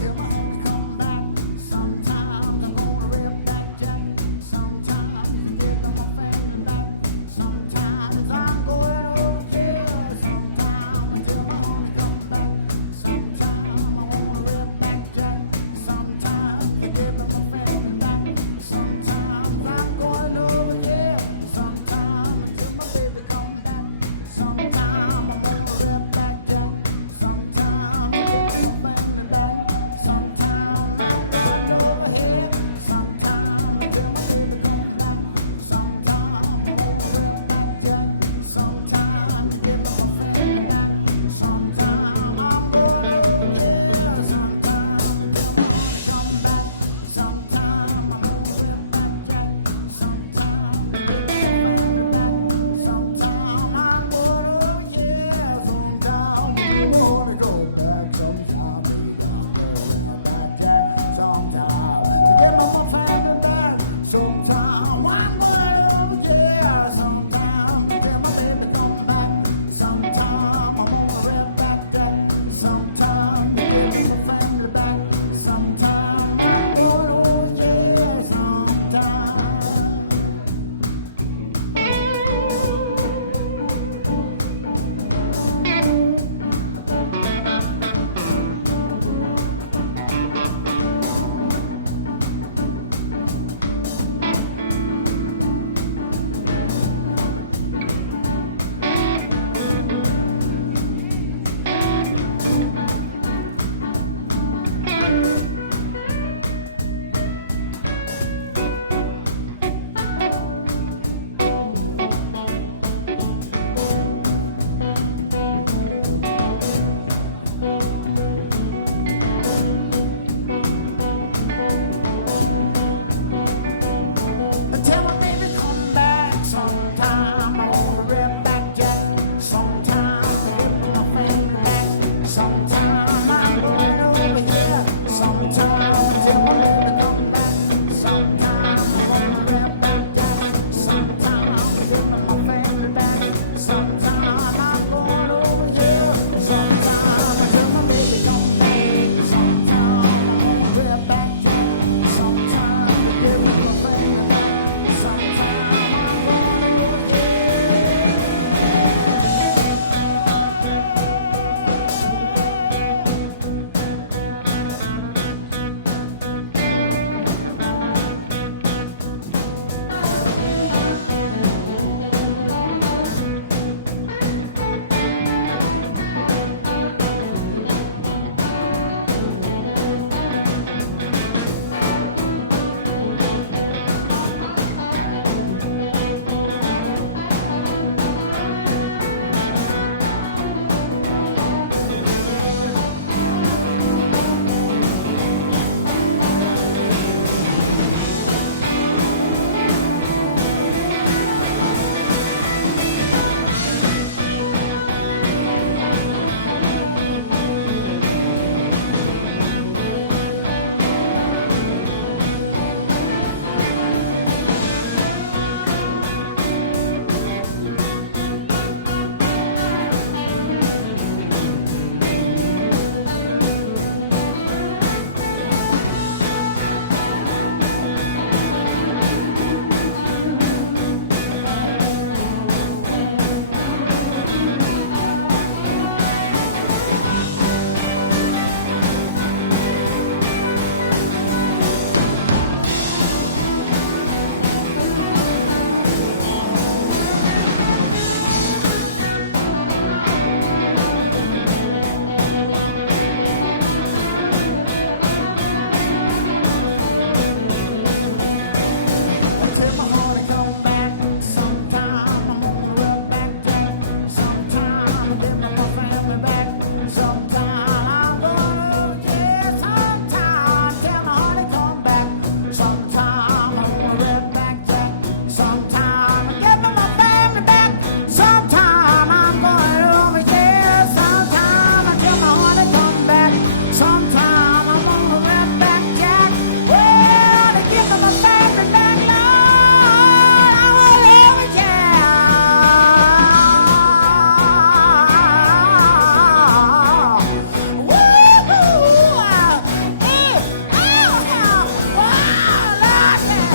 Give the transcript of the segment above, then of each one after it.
Till my honey come back. Sometimes I'm gonna rip back Jack. Sometimes I give them my family back. Sometimes I'm going over here. Sometimes until my honey come back. Sometimes I wanna rip back Jack. Sometimes I give them my family back. Sometimes I'm going over here. Sometimes until my baby come back. Sometimes I'm gonna rip back Jack. Sometimes I give them my family back. Sometime I'm going over here. Sometime until my baby come back. Sometime I'm gonna rip back Jack. Sometime to give me my family back. Sometime I'm going over here. Sometime until my honey come back. Sometime I'm gonna rip back Jack. Sometime to give me my family back. Sometime I'm going over here. Sometime until my honey come back. Sometime, baby, I'm going back Jack. Sometime to get my family back. Sometime I'm going over here. Sometime until my baby come back. Sometime I'm gonna rip back Jack. Sometime to give my family back. Sometime I'm going over here. Sometime. Tell my baby come back. Sometime I wanna rip back Jack. Sometime to give me my family back. Sometime I'm going over here. Sometime until my baby come back. Sometime I wanna rip back Jack. Sometime to give me my family back. Sometime I'm going over here. Sometime until my baby come back. Sometime I wanna rip back Jack. Sometime to give me my family back. Sometime I'm going over here. come back. Sometime I'm gonna rub back Jack. Sometime I'll give me my family back. Sometime I'm going over, yeah. Sometime tell my honey come back. Sometime I'm gonna rub back Jack. Sometime I'll give me my family back. Sometime I'm going over, yeah. Sometime I tell my honey come back. Sometime I'm gonna rub back Jack. Well, to give me my family back, Lord, I will over, yeah. Woo-hoo, wow, Lord, yeah.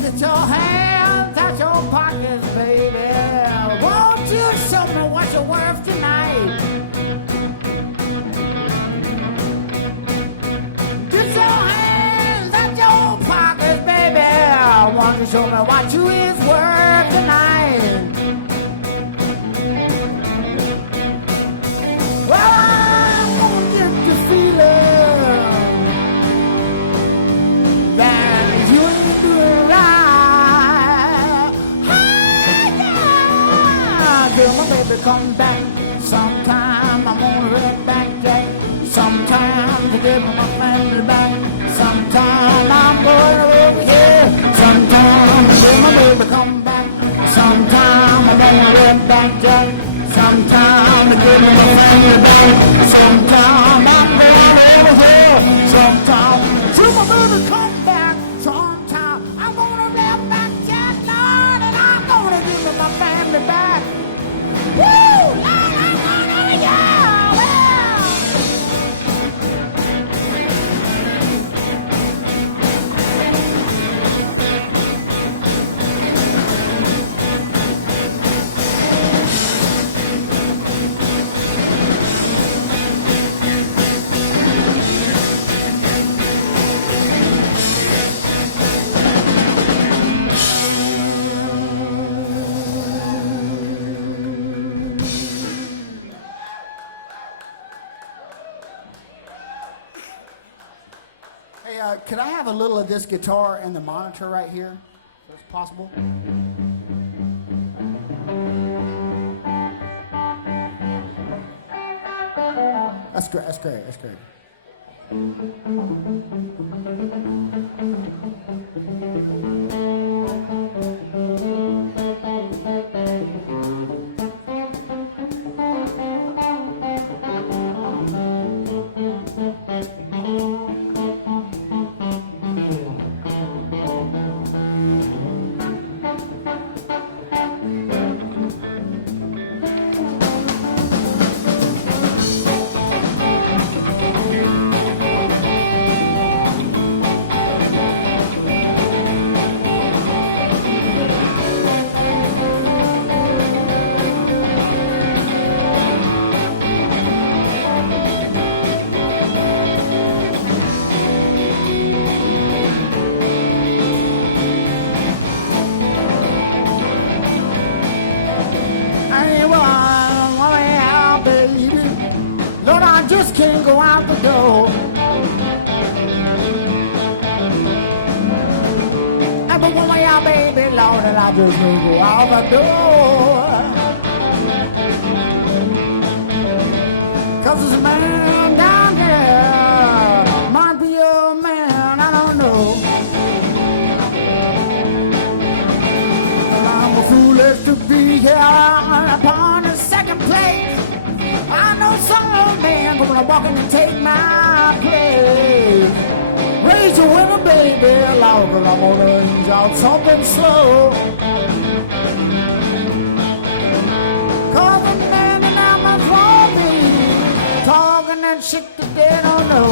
Get your hands out your pockets, baby. Won't you show me what you're worth tonight? Get your hands out your pockets, baby. Won't you show me what you is worth tonight? Well, I'm gonna get the feeling that you ain't doing right. till my baby come back. Sometime I'm gonna red back jack. Sometimes I give my family back. Sometime I'm going over here. Sometime until my baby come back. Sometime I'm gonna red back jack. Sometime to give me my family back. Sometime I'm going over here. Sometime till my baby come back. Sometime I'm gonna red back jack, Lord, and I'm gonna give me my family back. Woo! Lord, I'm going over here. Hey, could I have a little of this guitar and the monitor right here? If it's possible. That's great. That's great. That's great. Baby, Lord, I just can't go out the door. And but one way out, baby, Lord, and I just can't go out the door. 'Cause this man down there might be a man, I don't know. I'm a foolish to be here upon the second place. I know some old man gonna walk in and take my place. Raise your window, baby, loud, 'cause I'm gonna ease out something slow. 'Cause the man and I must won't be talking that shit that they don't know.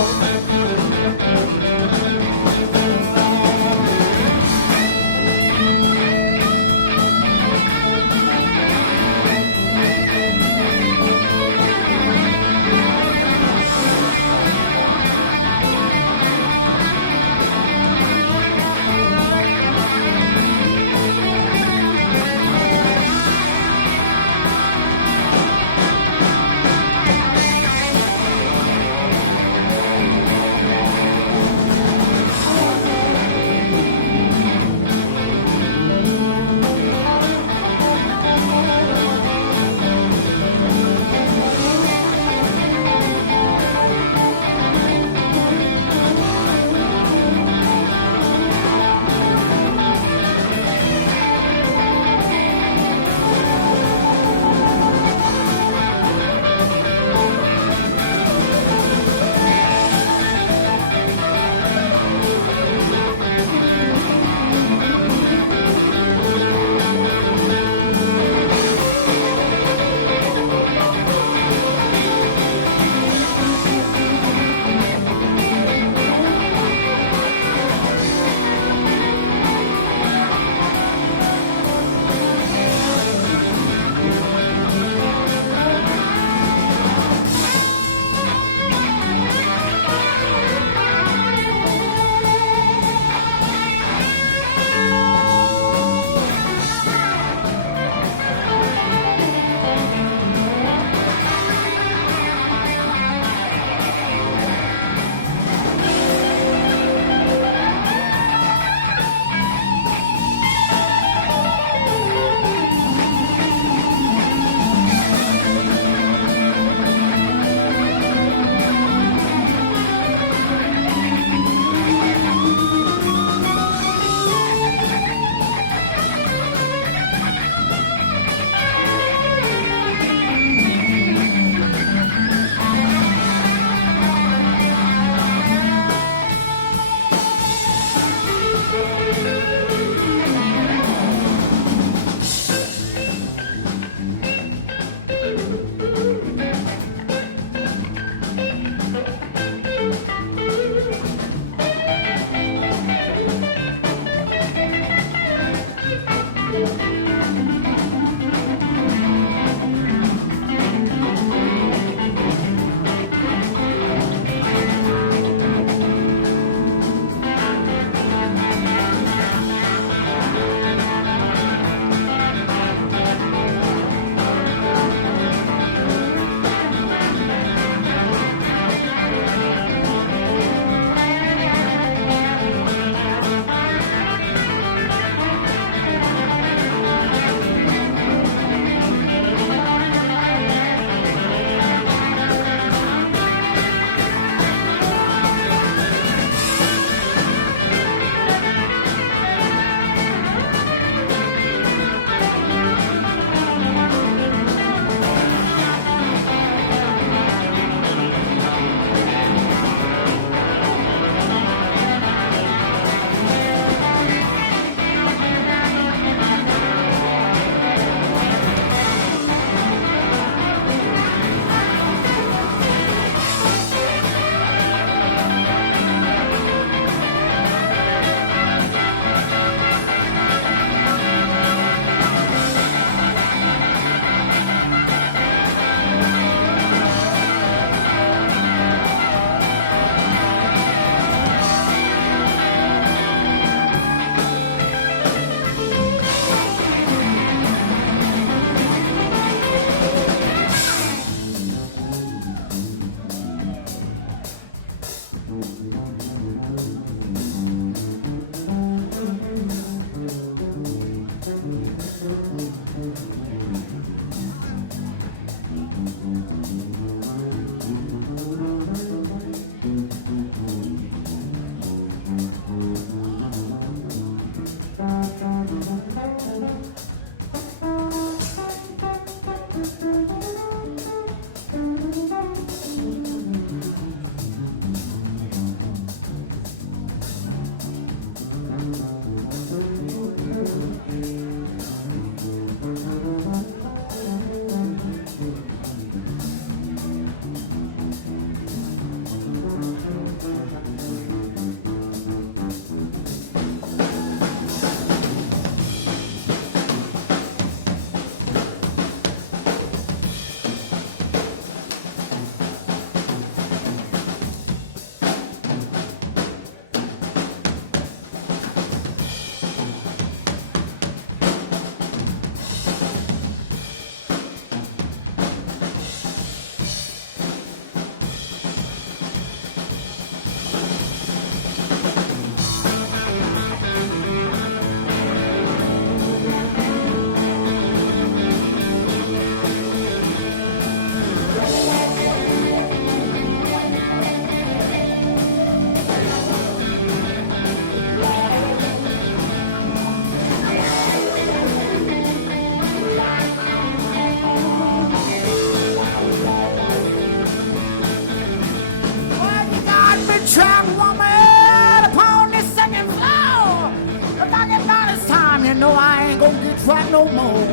time you know I ain't gonna get trapped no more.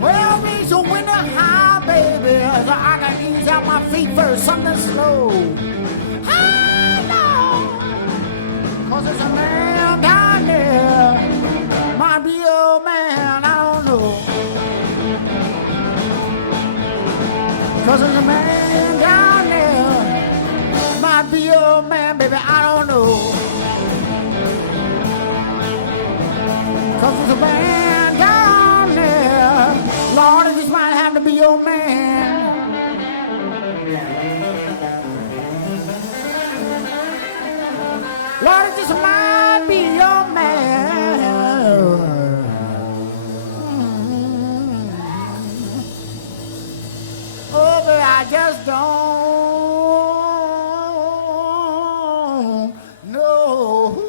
Well, raise your window high, baby, so I can ease out my feet first, something slow. Hello, cause there's a man down there, might be a man, I don't know. Cause there's a man down there, might be a man, baby, I don't know. Cause there's a man down there, Lord, it just might have to be your man. Lord, it just might be your man. Oh, but I just don't know.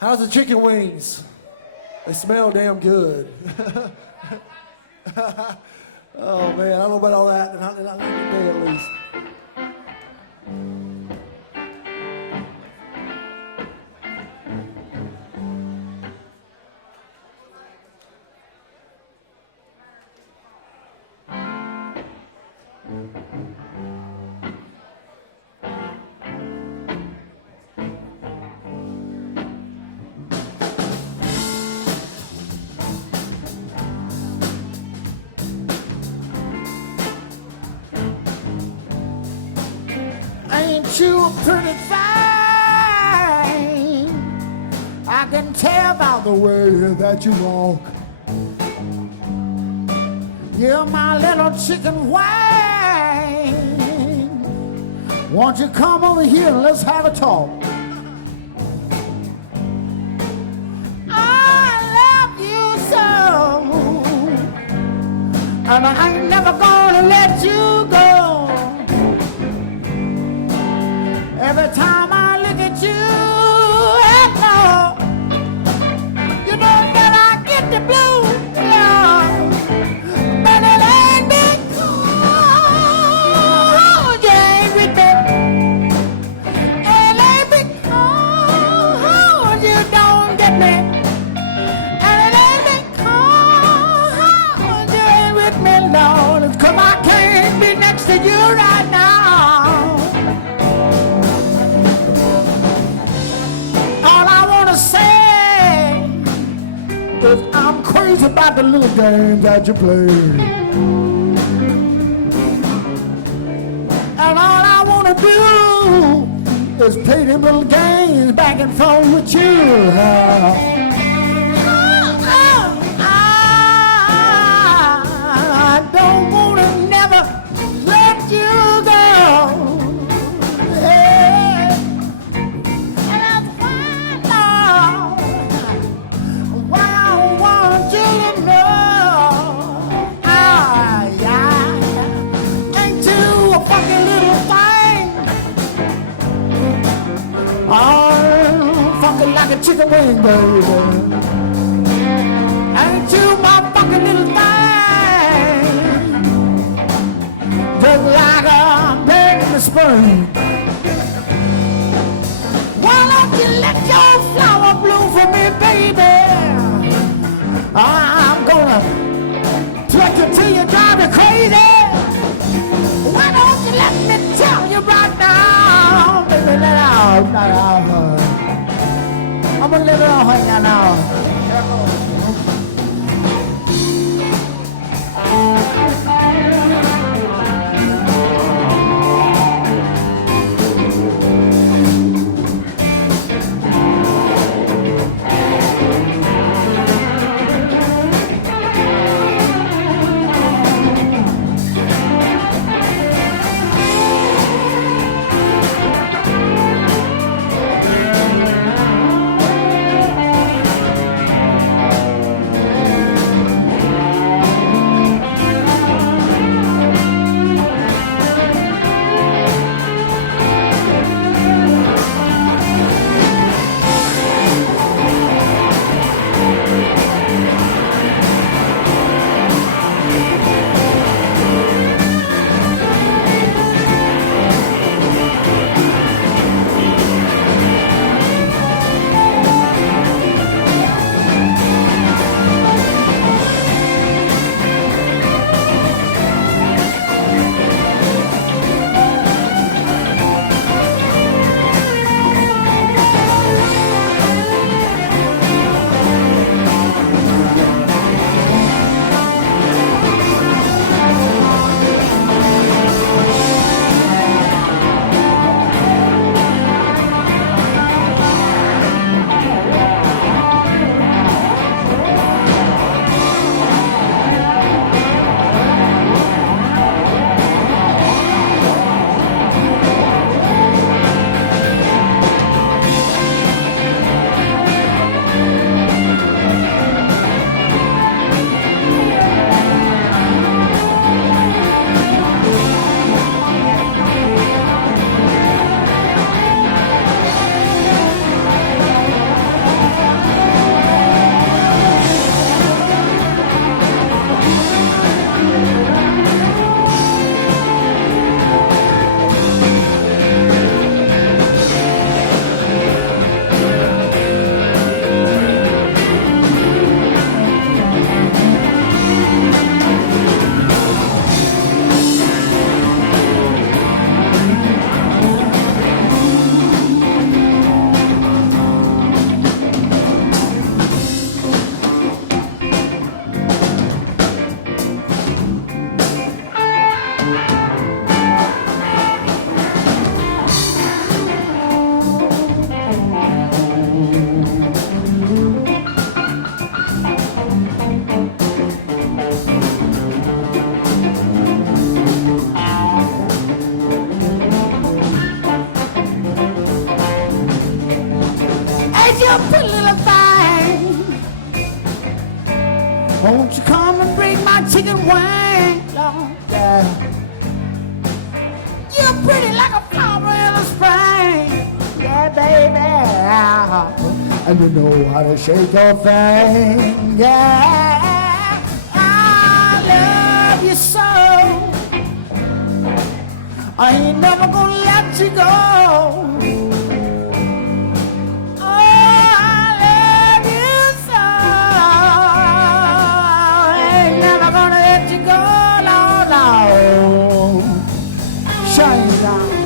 How's the chicken wings? They smell damn good. Oh man, I don't know about all that. Not today at least. Ain't you a pretty thing? I can tell by the way that you walk. You're my little chicken wing. Won't you come over here and let's have a talk? I love you so, and I ain't never gonna let you go. Every time I look at you, hello, you know that I get the blues, Lord. But it ain't because you ain't with me. It ain't because you don't get me. And it ain't because you ain't with me, Lord. It's because I can't be next to you right now. All I want to say is I'm crazy about the little games that you play. And all I want to do is play them little games back and forth with you. I don't want to never let you go. Funky little thing, oh, funky like a chicken wing, baby. Ain't you my funky little thing? Just like a bird in the spring. Why don't you let your flower bloom for me, baby? I'm gonna pluck you till you drive me crazy. Why don't you let me tell you right now, baby, let out. I'm gonna let it all hang out now. you pretty little thing. Won't you come and bring my chicken wing, Lord? Yeah. You're pretty like a flower in the spring. Yeah, baby. And you know how to shake your thing. Yeah. I love you so. I ain't never gonna let you go. Oh, I love you so. I ain't never gonna let you go, no, no. Shine down.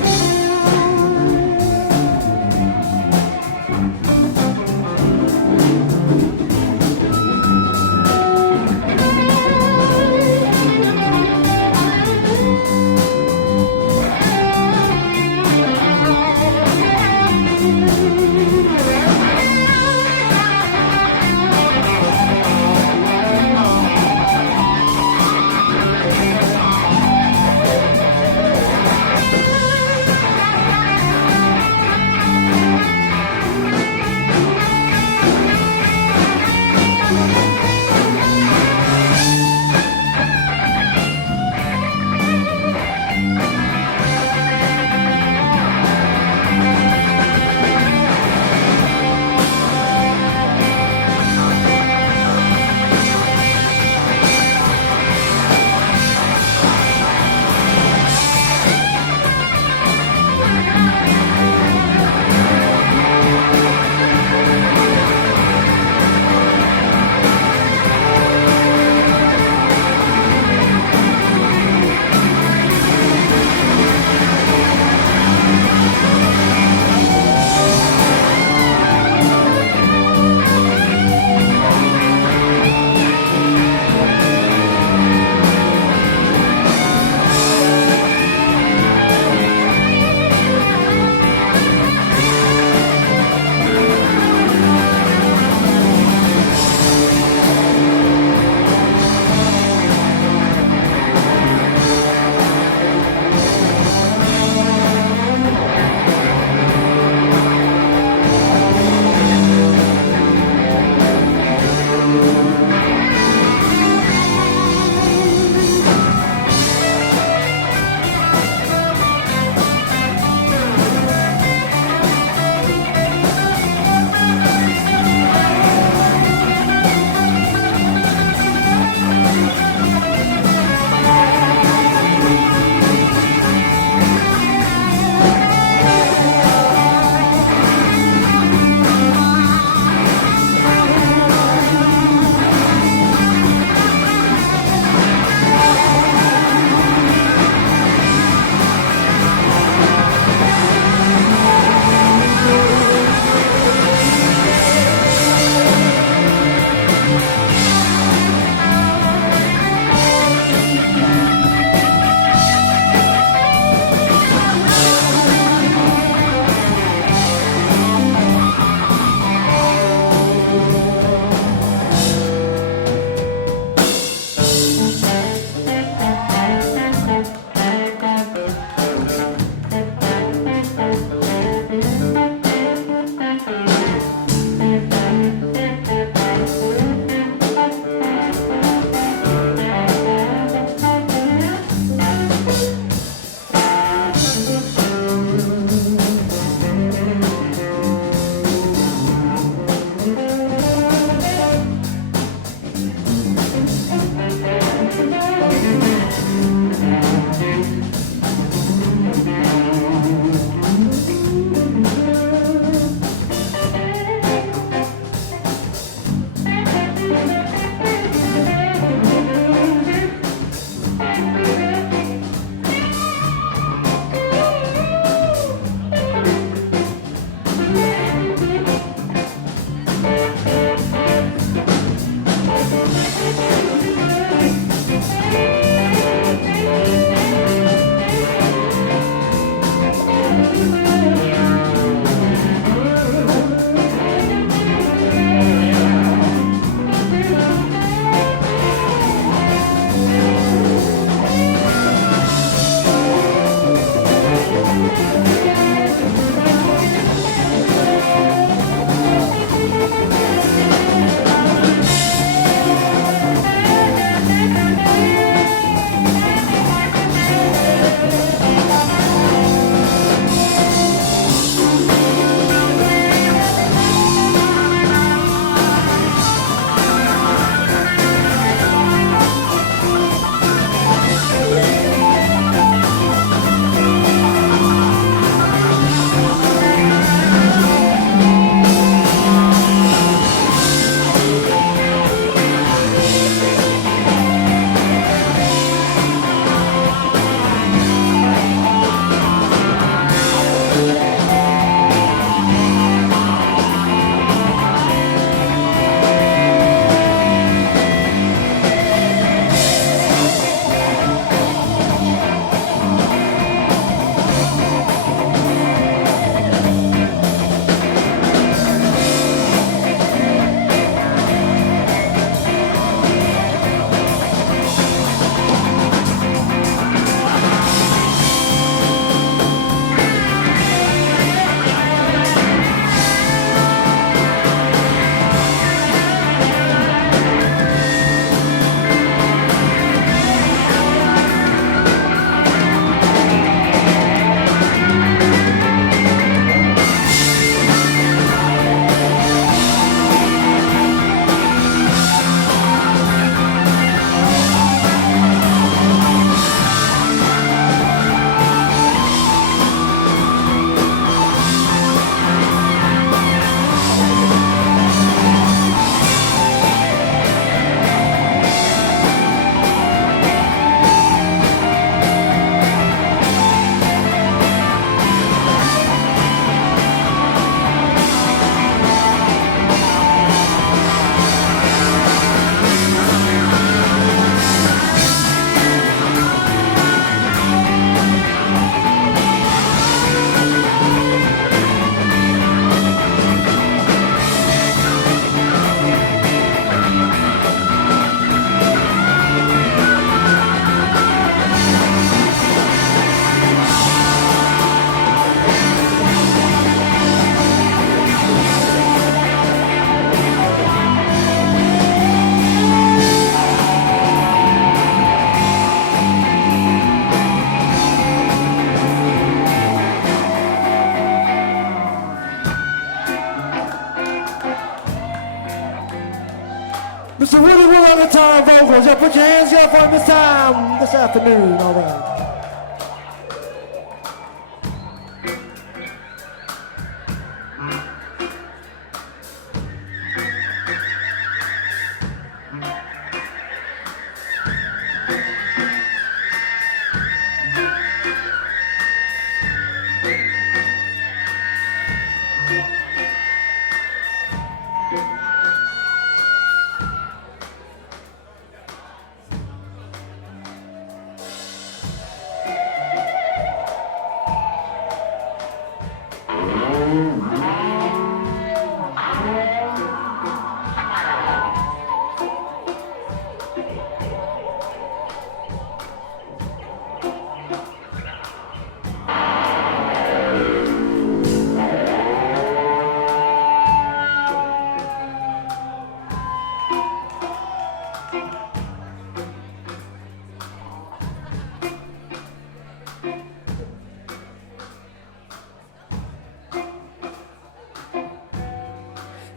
Mr. Woody Wood on guitar and vocals. Y'all put your hands together for him this afternoon. All right.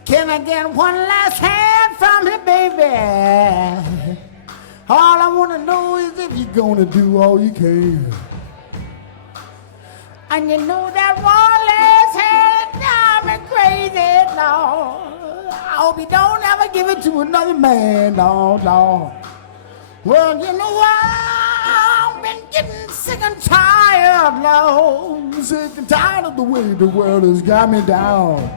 Can I get one last hand from you, baby? All I want to know is if you're gonna do all you can. And you know that one last hand drive me crazy, no. I hope you don't ever give it to another man, no, no. Well, you know what? I've been getting sick and tired, no. Sick and tired of the way the world has got me down.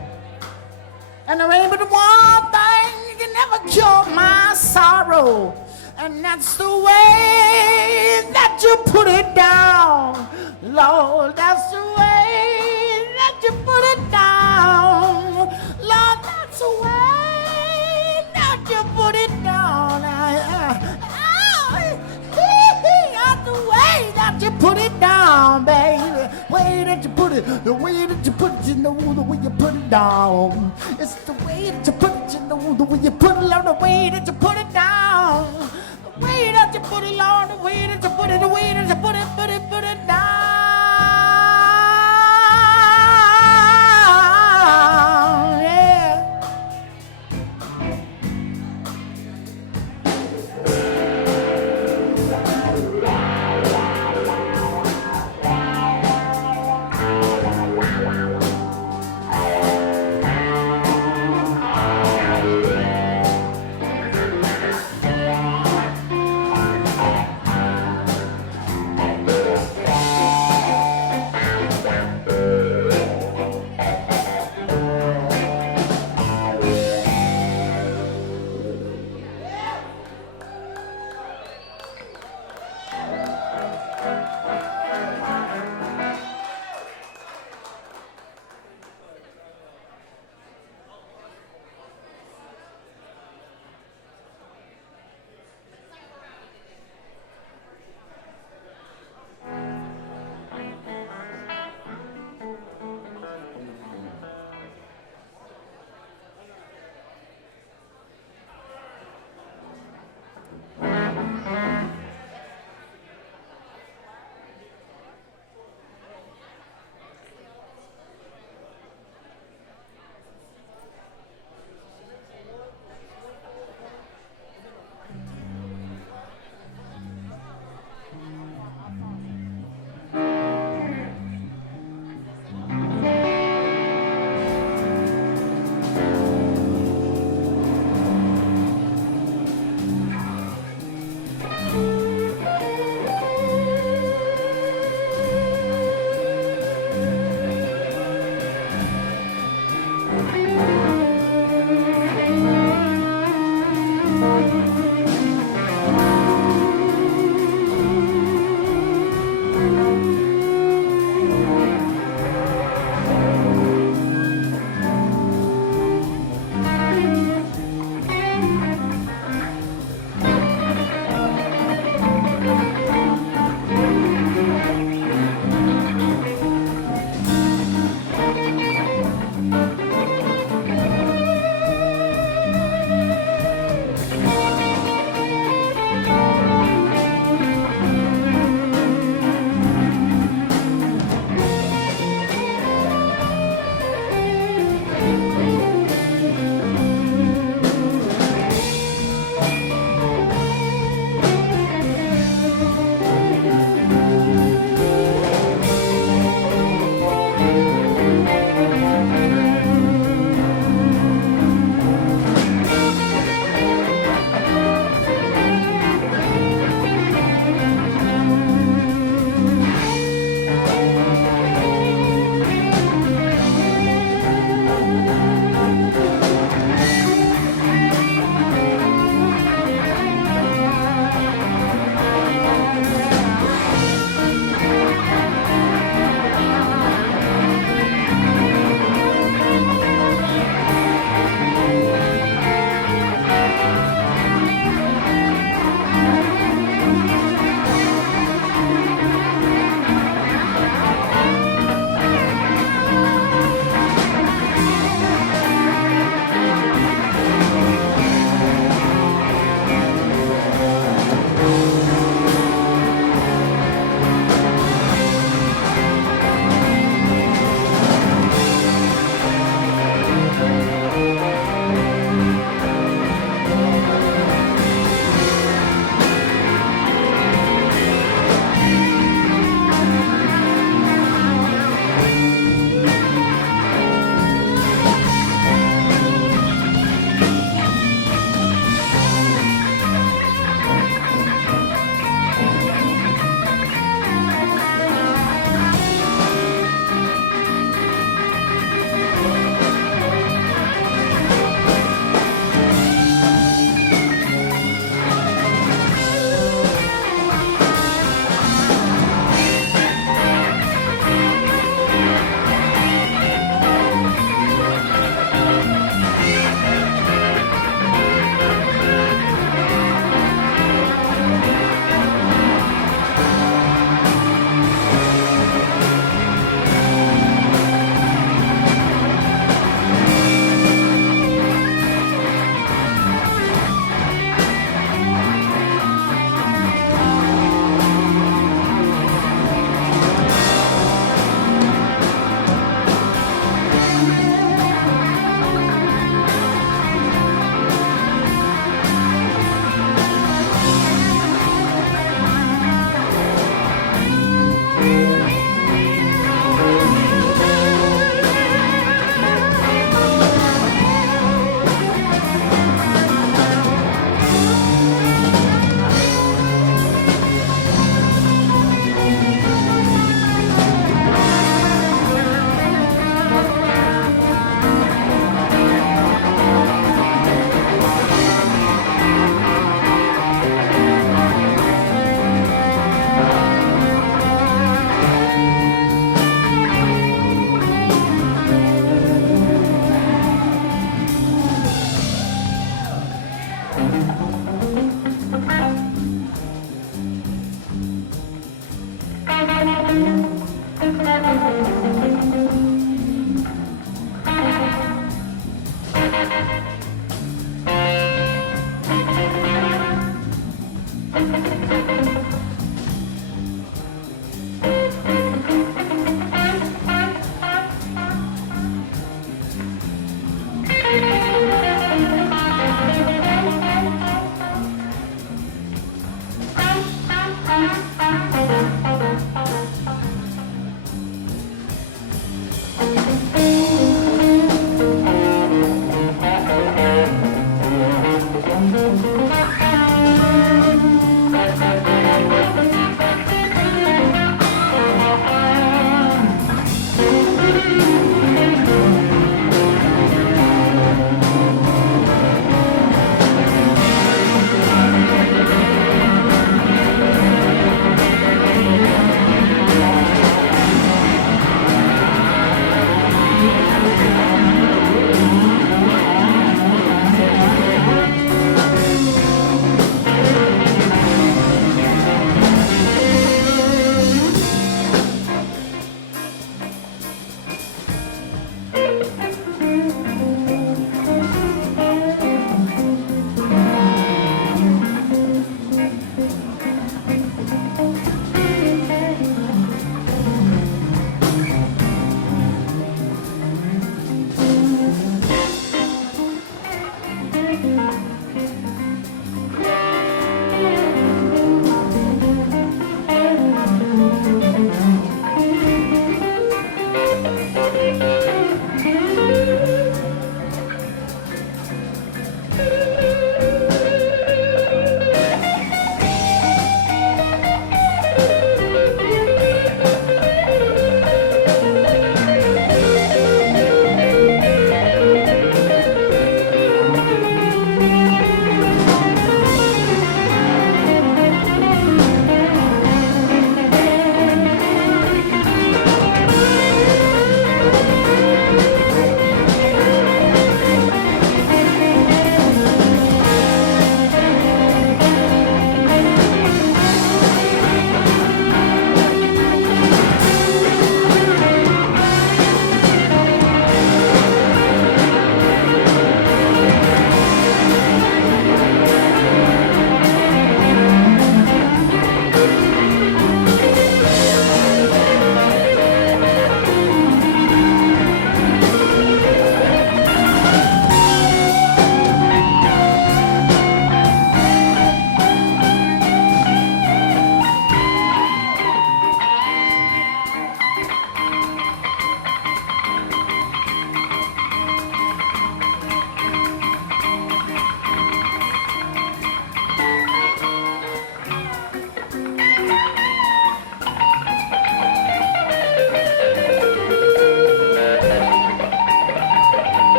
And there ain't but one thing you can never cure my sorrow, and that's the way that you put it down, Lord. That's the way that you put it down, Lord. That's the way that you put it down. That's the way that you put it down, baby. Way that you put it, the way that you put it, you know the way you put it down. It's the way that you put it, you know the way you put it, Lord, the way that you put it down. The way that you put it, Lord, the way that you put it, the way that you put it down. Yeah.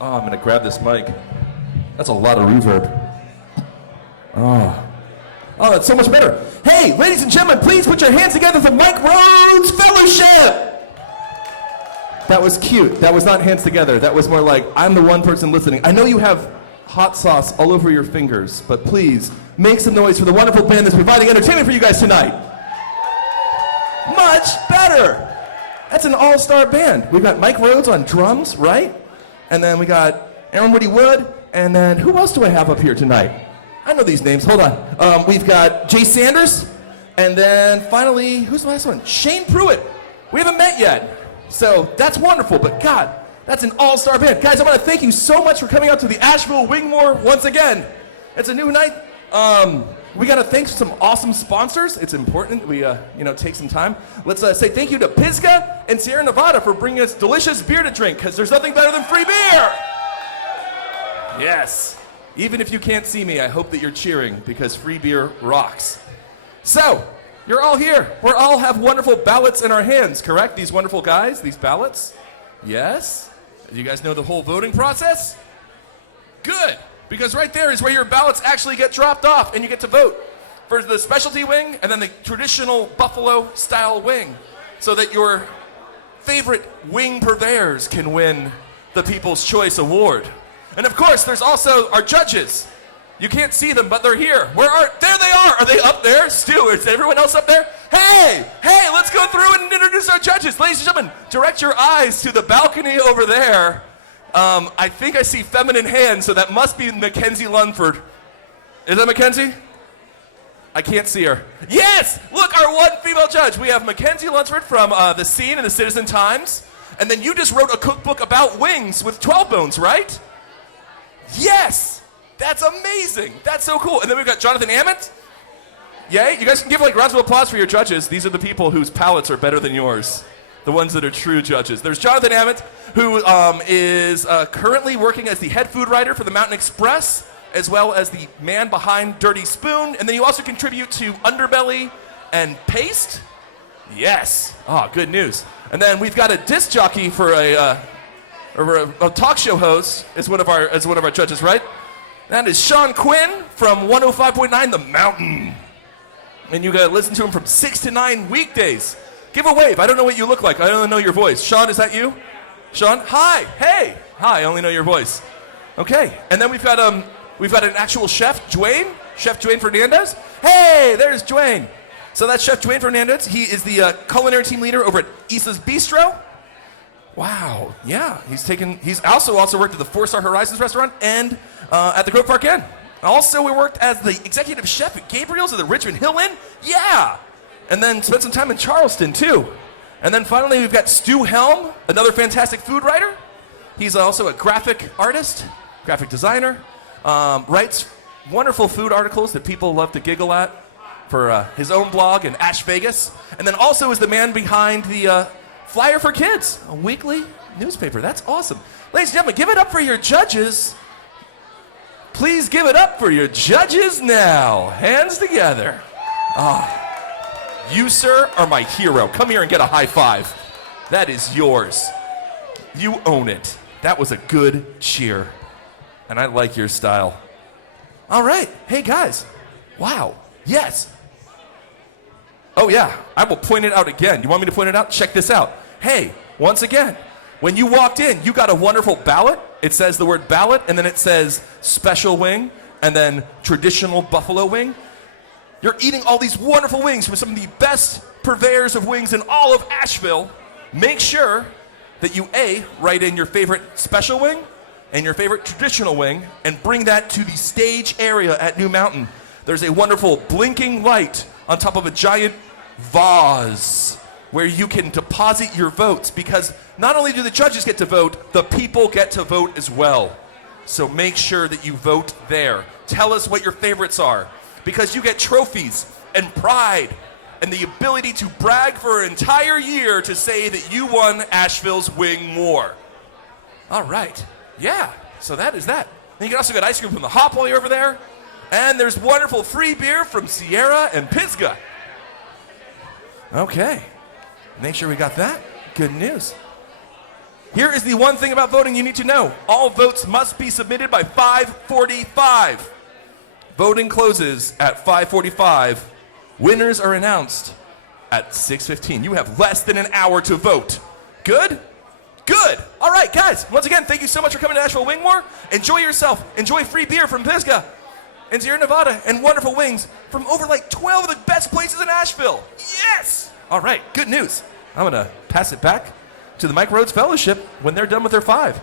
Oh, I'm going to grab this mic. That's a lot of reverb. Oh, that's so much better. Hey, ladies and gentlemen, please put your hands together for Mike Rhodes Fellowship. That was cute. That was not hands together. That was more like, I'm the one person listening. I know you have hot sauce all over your fingers, but please make some noise for the wonderful band that's providing entertainment for you guys tonight. Much better. That's an all-star band. We've got Mike Rhodes on drums, right? And then we got Aaron Woody Wood. And then who else do I have up here tonight? I know these names. Hold on. We've got Jay Sanders. And then finally, who's the last one? Shane Pruitt. We haven't met yet. So that's wonderful. But God, that's an all-star band. Guys, I want to thank you so much for coming out to the Asheville Wingmore once again. It's a new night. We got to thank some awesome sponsors. It's important we take some time. Let's say thank you to Pisgah and Sierra Nevada for bringing us delicious beer to drink, because there's nothing better than free beer. Yes. Even if you can't see me, I hope that you're cheering, because free beer rocks. So, you're all here. We all have wonderful ballots in our hands, correct? These wonderful guys, these ballots? Yes? You guys know the whole voting process? Good, because right there is where your ballots actually get dropped off and you get to vote for the specialty wing and then the traditional buffalo style wing, so that your favorite wing purveyors can win the People's Choice Award. And of course, there's also our judges. You can't see them, but they're here. There they are. Are they up there? Stu, is everyone else up there? Hey, let's go through and introduce our judges. Ladies and gentlemen, direct your eyes to the balcony over there. I think I see feminine hands, so that must be Mackenzie Lunford. Is that Mackenzie? I can't see her. Yes! Look, our one female judge. We have Mackenzie Lunsford from The Scene and the Citizen Times. And then you just wrote a cookbook about wings with 12 bones, right? Yes! That's amazing. That's so cool. And then we've got Jonathan Ammett. Yay. You guys can give rounds of applause for your judges. These are the people whose palates are better than yours. The ones that are true judges. There's Jonathan Ammett, who is currently working as the head food writer for the Mountain Express, as well as the man behind Dirty Spoon. And then you also contribute to Underbelly and Paste. Yes. Oh, good news. And then we've got a disc jockey for a talk show host as one of our judges, right? That is Sean Quinn from 105.9 The Mountain. And you gotta listen to him from 6 to 9 weekdays. Give a wave. I don't know what you look like. I only know your voice. Sean, is that you? Sean? Hi. Hey. Hi. I only know your voice. Okay. And then we've got an actual chef, Dwayne. Chef Dwayne Fernandez. Hey, there's Dwayne. So that's Chef Dwayne Fernandez. He is the culinary team leader over at Issa's Bistro. Wow, yeah. He's also worked at the 4-Star Horizons restaurant and at the Grove Park Inn. Also, we worked as the executive chef at Gabriel's at the Richmond Hill Inn. Yeah. And then spent some time in Charleston, too. And then finally, we've got Stu Helm, another fantastic food writer. He's also a graphic artist, graphic designer, writes wonderful food articles that people love to giggle at for his own blog in Ash Vegas. And then also is the man behind the Flyer for Kids, a weekly newspaper. That's awesome. Ladies and gentlemen, give it up for your judges. Please give it up for your judges now. Hands together. You, sir, are my hero. Come here and get a high five. That is yours. You own it. That was a good cheer. And I like your style. All right. Hey, guys. Wow. Yes. Oh, yeah. I will point it out again. You want me to point it out? Check this out. Hey, once again, when you walked in, you got a wonderful ballot. It says the word ballot, and then it says special wing, and then traditional buffalo wing. You're eating all these wonderful wings from some of the best purveyors of wings in all of Asheville. Make sure that you, A, write in your favorite special wing and your favorite traditional wing, and bring that to the stage area at New Mountain. There's a wonderful blinking light on top of a giant vase where you can deposit your votes, because not only do the judges get to vote, the people get to vote as well. So make sure that you vote there. Tell us what your favorites are, because you get trophies and pride and the ability to brag for an entire year to say that you won Asheville's Wing War. All right. Yeah. So that is that. Then you can also get ice cream from the Hop while you're over there. And there's wonderful free beer from Sierra and Pisgah. Okay. Make sure we got that. Good news. Here is the one thing about voting you need to know. All votes must be submitted by 5:45. Voting closes at 5:45. Winners are announced at 6:15. You have less than an hour to vote. Good? Good. All right, guys. Once again, thank you so much for coming to Asheville Wing War. Enjoy yourself. Enjoy free beer from Pisgah and Sierra Nevada and wonderful wings from over like 12 of the best places in Asheville. Yes! All right, good news. I'm going to pass it back to the Mike Rhodes Fellowship when they're done with their 5.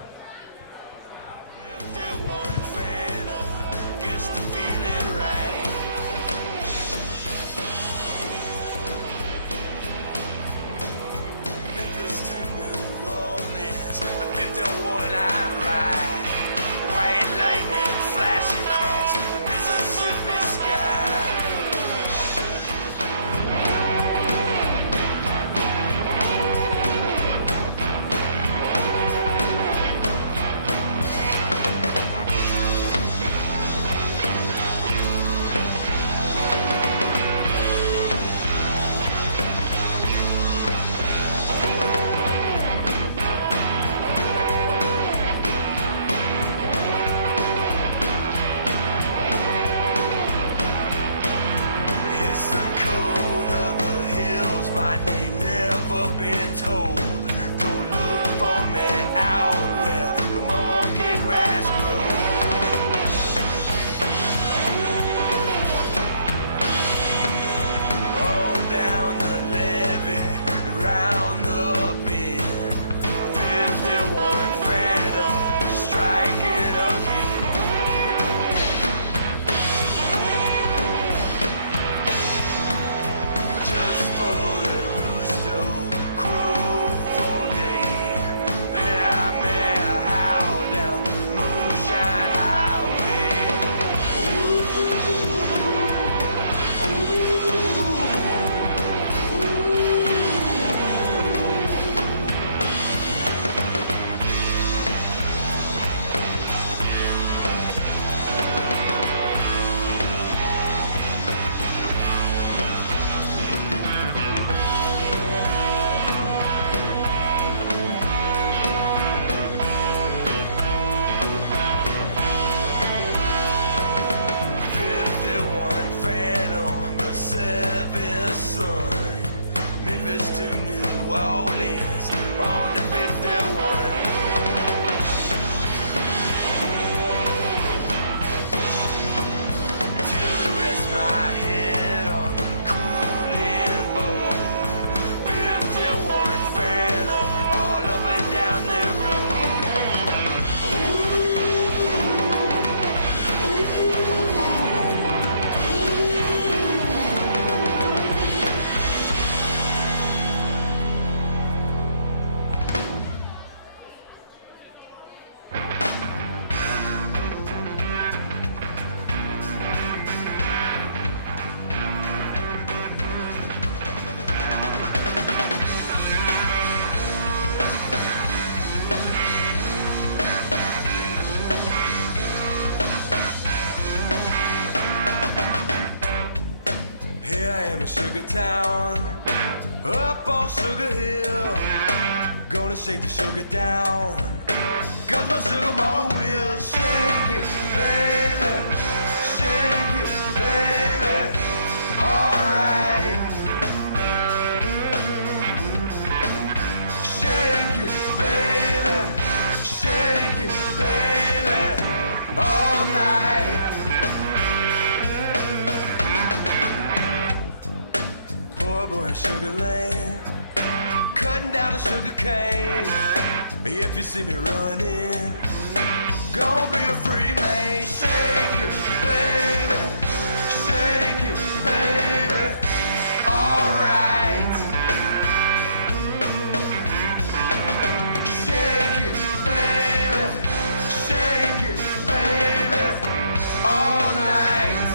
Sugar Town, up on Sugar Hill, gonna shake the sugar down, 'cause my sugar mama will shake it, baby, alright. Shake it, baby, all night. Poor boy in Sugar Lane, cutting down the sugar cane. If you see me running, gonna be a free man. Shake it, baby, alright. Shake it, baby, all night.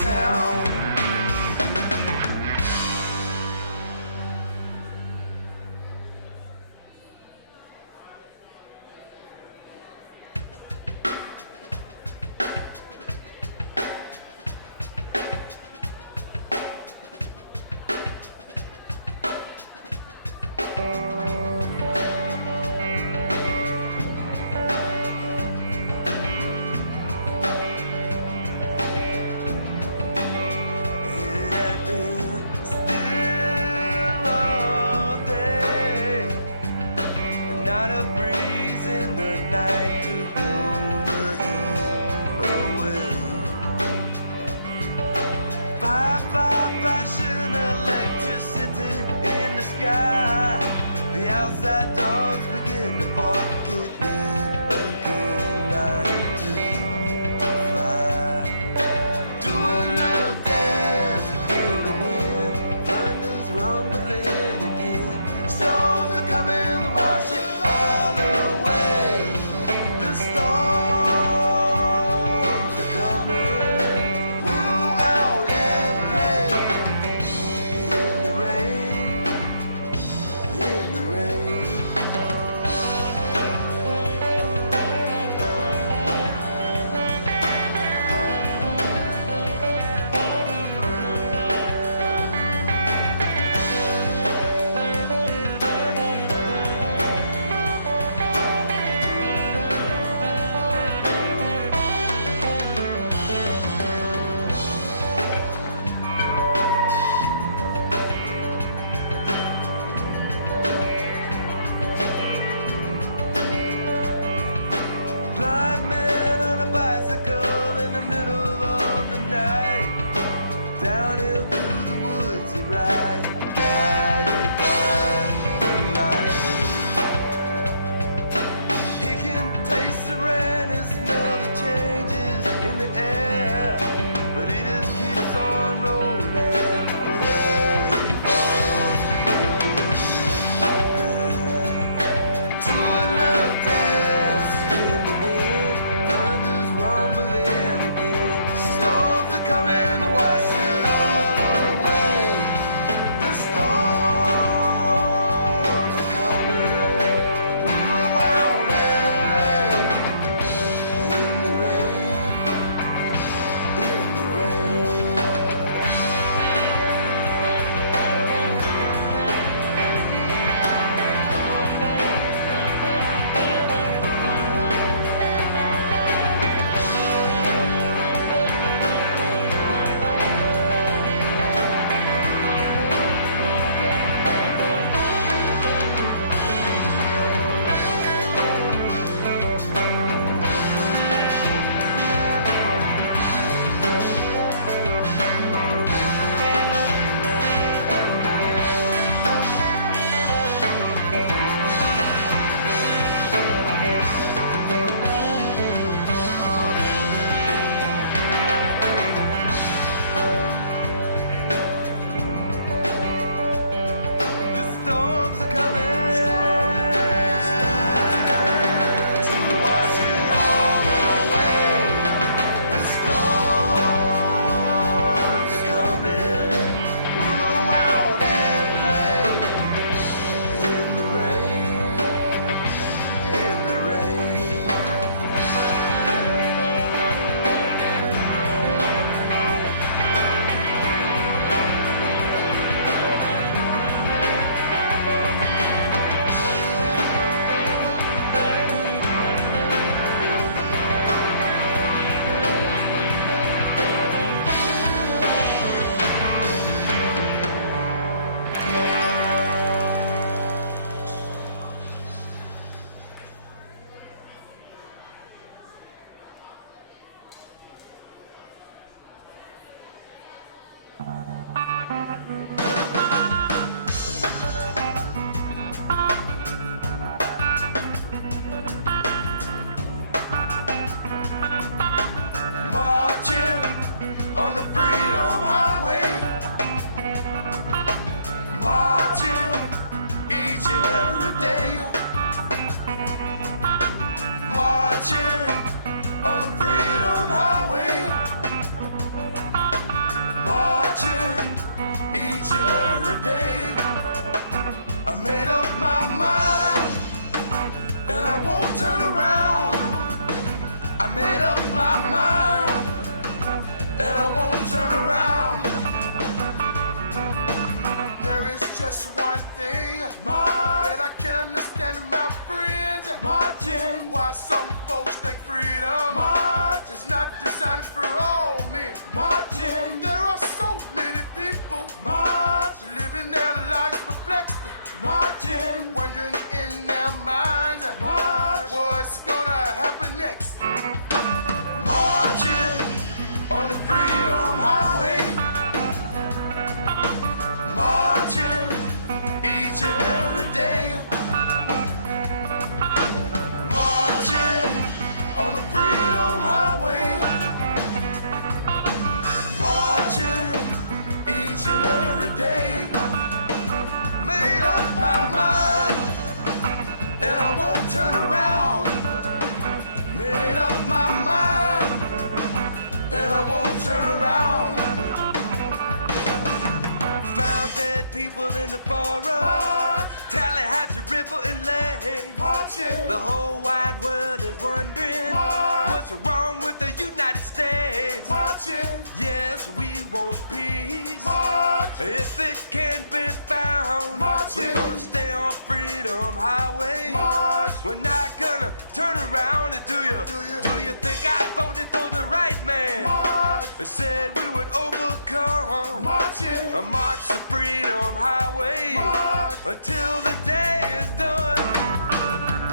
town. It had been still all day, and not a breeze in the night to blow the heat away. Fire flashing electricity in the sky. The outside dogs begin to bark. Give me a good night to fly. Do a little dance in the wind. Thunder's rumbling again. Storms are coming to wash it all away. jungle in the forest. Tallahatchie River and lake. The whole wide world is wondering what's wrong with the United States. Yes, we want peace. If it can't be found, we're gonna stay on Freedom Highway. We're not gonna turn around and do you think I voted for the right man? They said we would overcome. March the Freedom Highway until the day is done.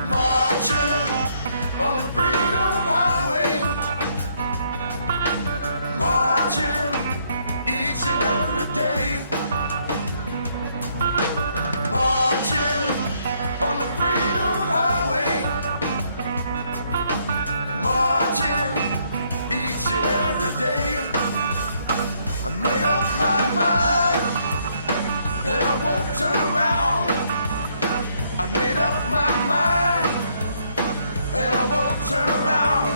Marching on the Freedom Highway. Marching each and every day. Marching on the Freedom Highway. Marching each and every day. I made up my mind and I won't turn around. I made up my mind and I won't turn around.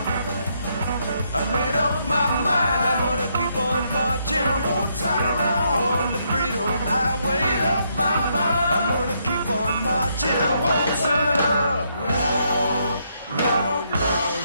I made up my mind, I'm gonna keep on marching. I won't turn around on the Freedom Highway. Made up my mind. I'm gonna keep on marching. I won't turn around, round, round, round.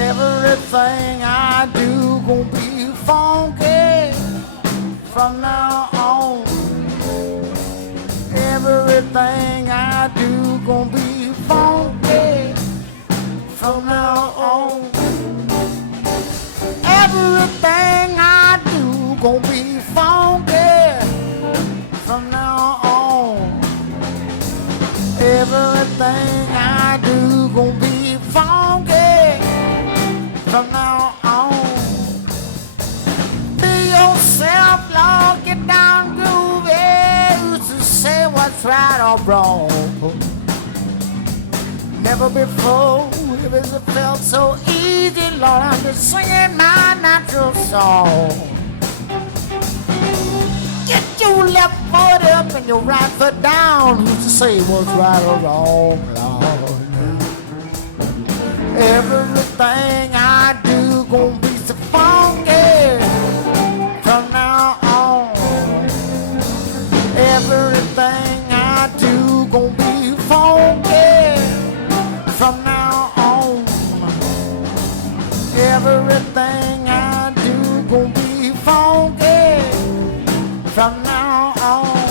Everything I do gon' be funky from now on. Everything I do gon' be funky from now on. Everything I do gon' be funky from now on. Everything I do gon' be funky from now on. Be yourself, Lord, get down groovy. Used to say what's right or wrong. Never before if it's felt so easy, Lord, I'm just singing my natural song. Get your left foot up and your right foot down. Who's to say what's right or wrong, Lord? Everything I do gon' be so funky from now on. Everything I do gon' be funky from now on. Everything I do gon' be funky from now on.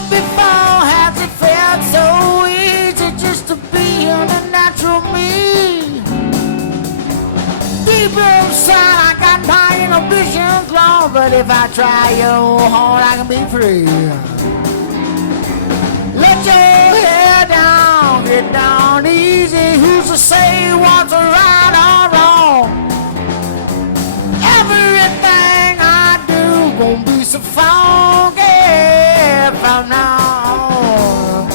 never before has it felt so easy just to be in the natural me. Deep inside I got my inhibitions low, but if I try hard I can be free. Let your hair down, get down easy. Who's to say what's right or wrong? Everything I do gonna be so funky from now on.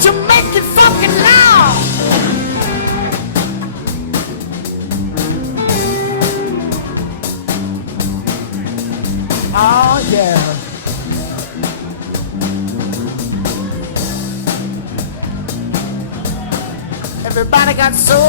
You make it fucking now. Oh yeah. Everybody got so.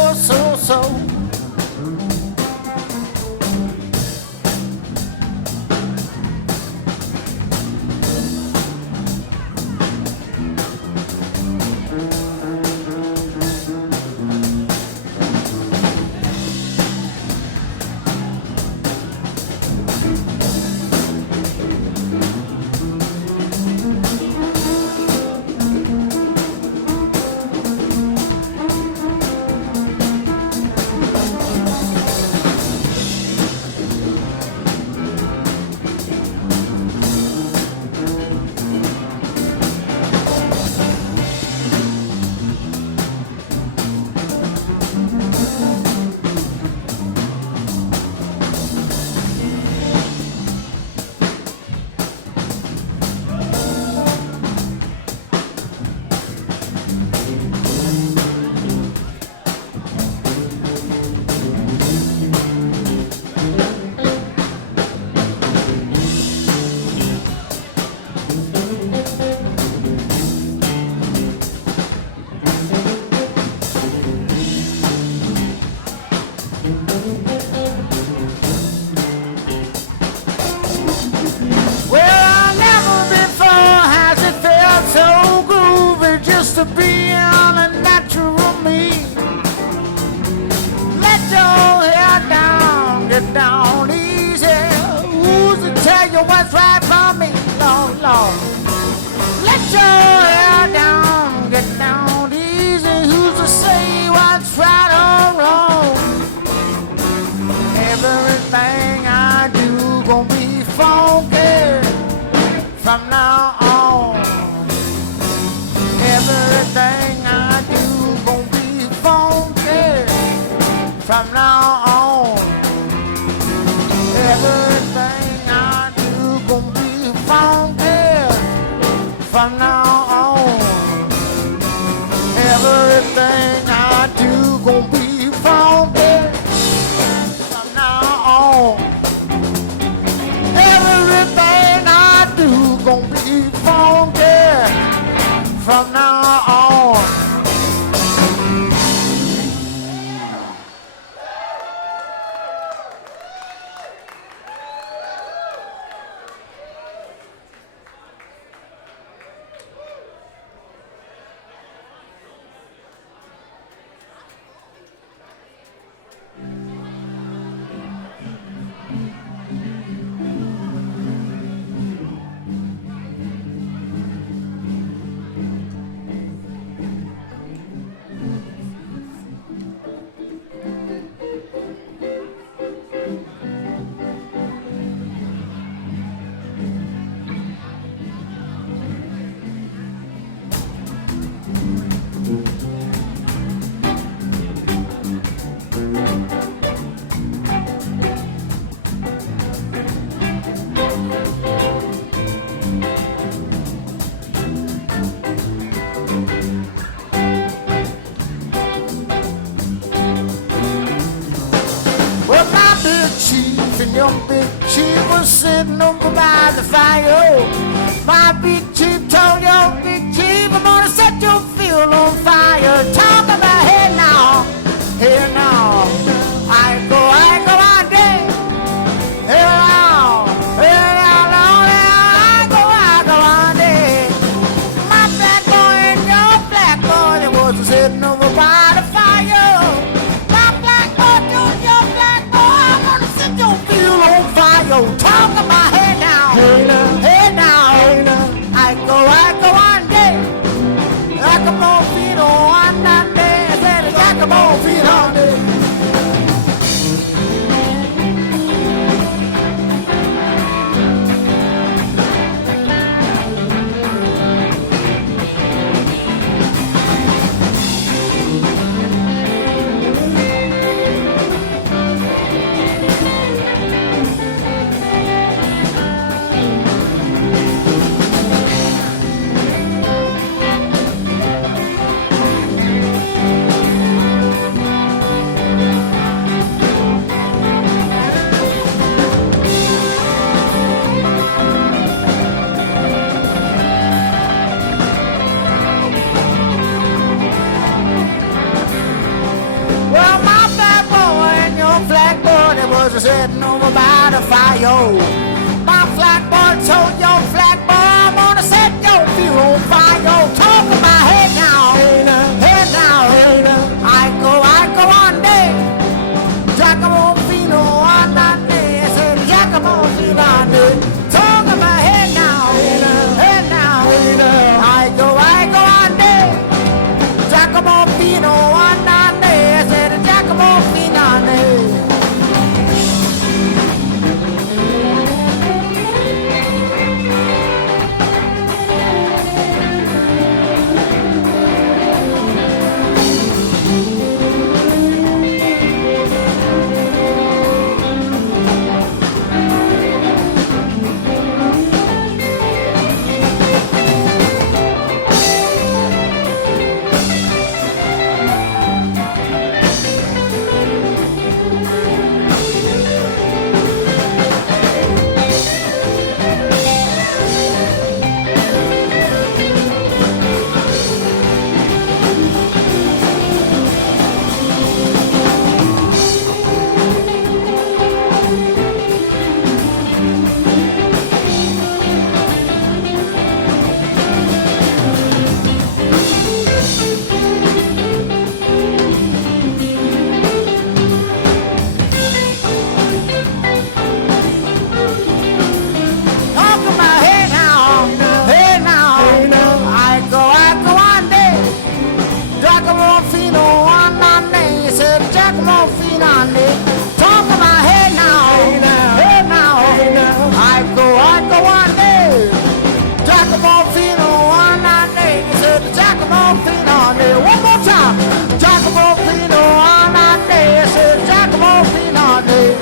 So groovy just to be on a natural me. Let your hair down, get down easy. Who's to tell you what's right for me, Lord, Lord? Let your hair down, get down easy. Who's to say what's right or wrong? Everything I do gonna be funky from now on. Everything I do gon' be funky from now on. Everything I do gon' be funky from now on. Everything I do gon' be funky from now on. Everything I do gon' be funky from now on. Well, my big chief and your big chief was sitting over by the fire. My big chief told your big chief, I'm gonna set your field on fire. Talk about hey now, I go one day. Hey now, Lord, I go one day. My black boy and your black boy, they was sitting over by the fire. My black boy told your black boy, I'm gonna set your field on fire. Talk about hey now, I go one day. I come on feet on one day. I said I come on feet on day. Well, my black boy and your black boy, they was sitting over by the fire. My black boy told your black boy, I'm gonna set your field on fire. Talk about hey now, I go one day. Giacomo Fino on that day. I said Giacomo Fino on day. Talk about hey now, I go one day. Giacomo Fino on that day. I said Giacomo Fino on day. I go one day. Giacomo Fino on that day. He said Giacomo Fino on day. Talk about hey now, I go one day. Giacomo Fino on that day. He said Giacomo Fino on day. One more time. Giacomo Fino on that day. He said Giacomo Fino on day.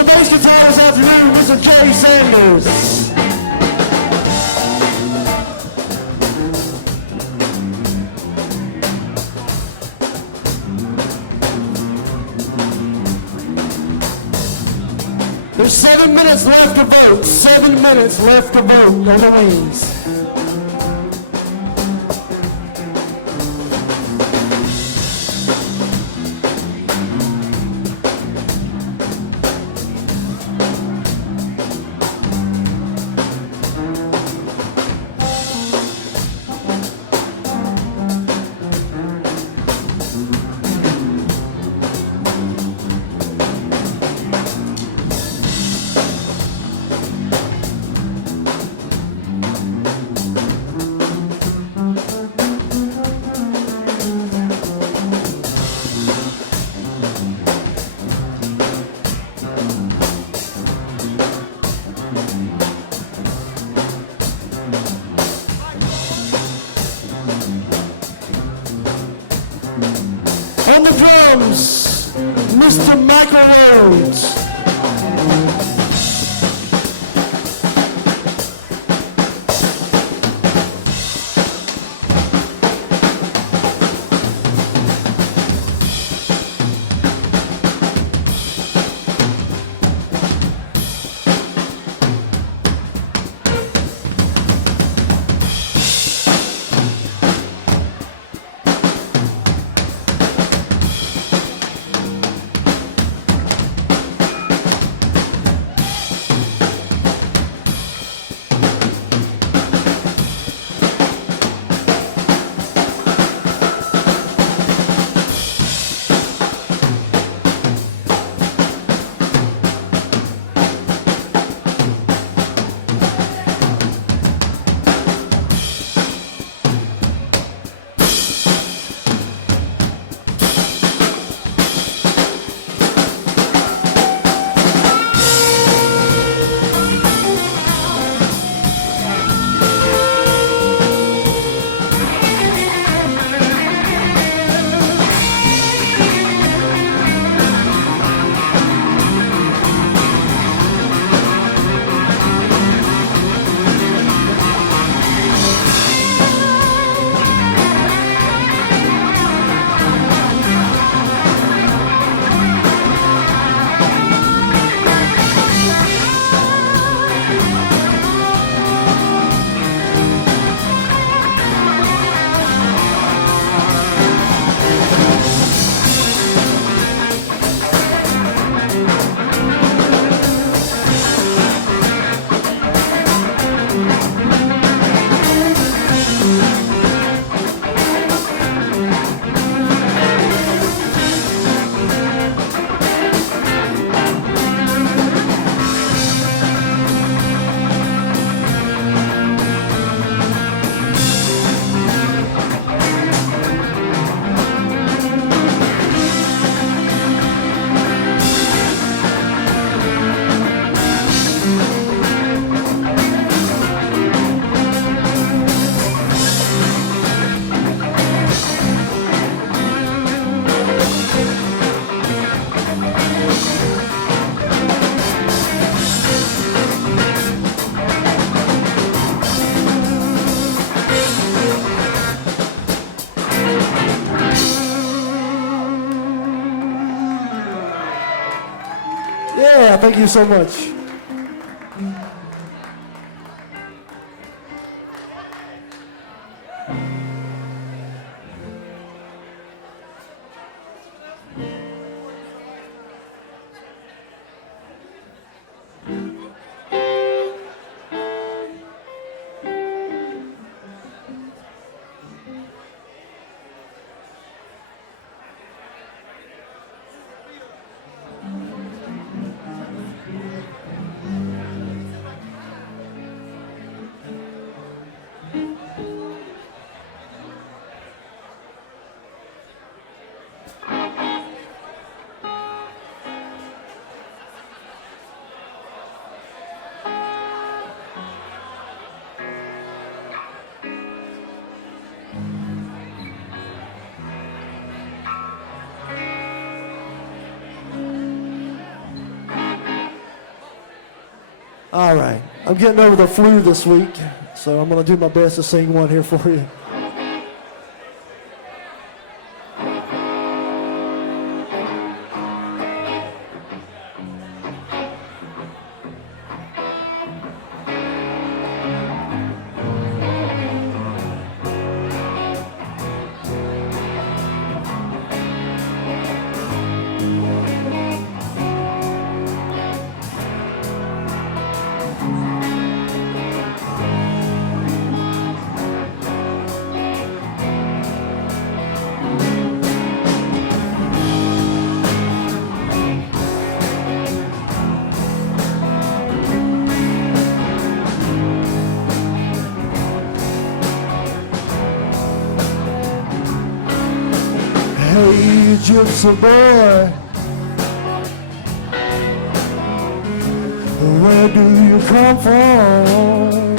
the bass guitar this afternoon, Mr. Jay Sanders. There's 7 minutes left to vote. 7 minutes left to vote on the wings. On the drums, Mr. Michael Rhodes. Yeah, thank you so much. All right. I'm getting over the flu this week, so I'm going to do my best to sing one here for you. Hey, gypsy boy, where do you come from?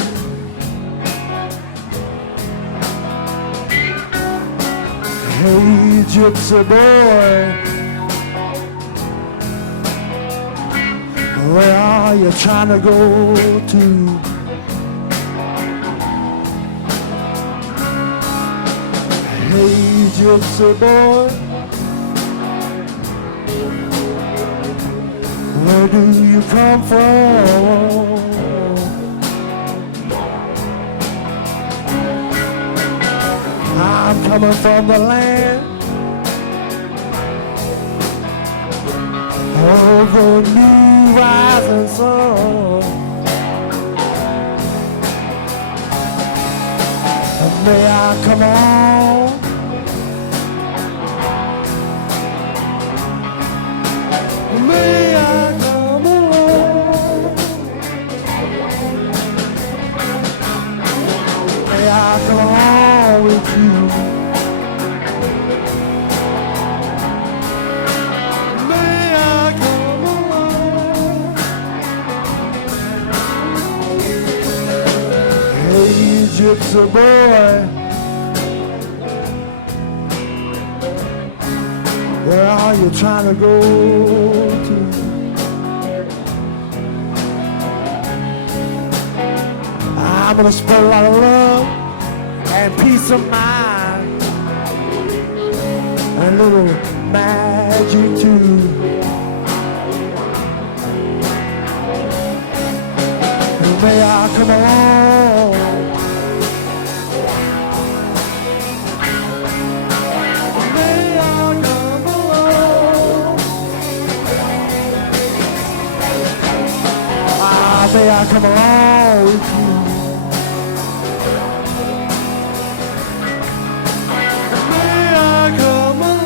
Hey, gypsy boy, where are you trying to go to? Hey, gypsy boy, where do you come from? I'm coming from the land of the new rising sun. And may I come on? May I come along? May I come along with you? May I come along? Hey, gypsy boy, where are you trying to go to? I'm gonna spread a lot of love and peace of mind and a little magic too. And may I come along? May I come along? May I come along with you? May I come along?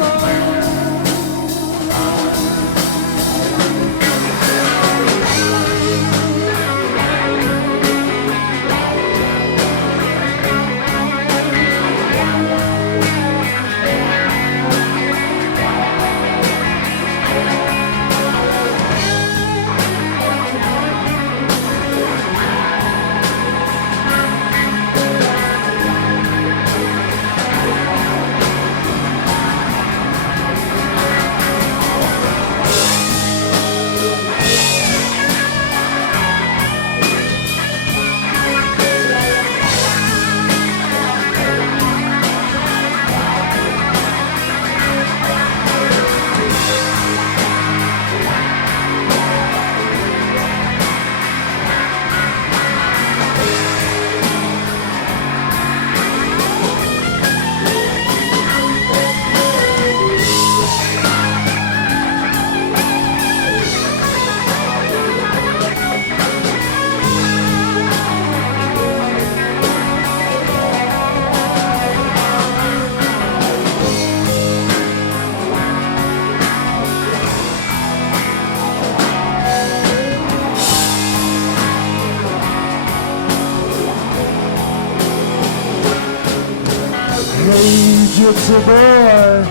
Hey, gypsy boy,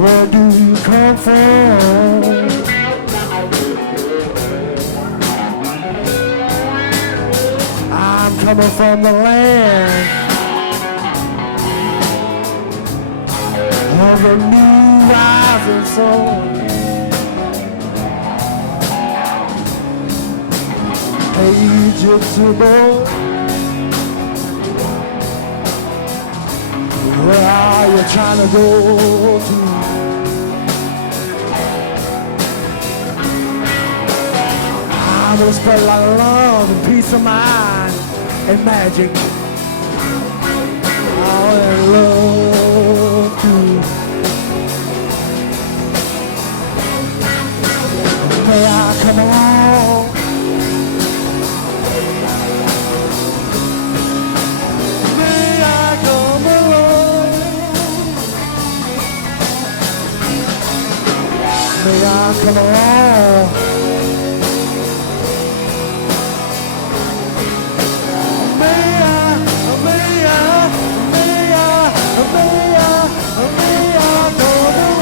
where do you come from? I'm coming from the land of the new rising sun. Hey, gypsy boy, where are you trying to go to? I'm gonna spread a lot of love and peace of mind and magic. I would love to. May I come along? May I come along? May I come along? May I come along?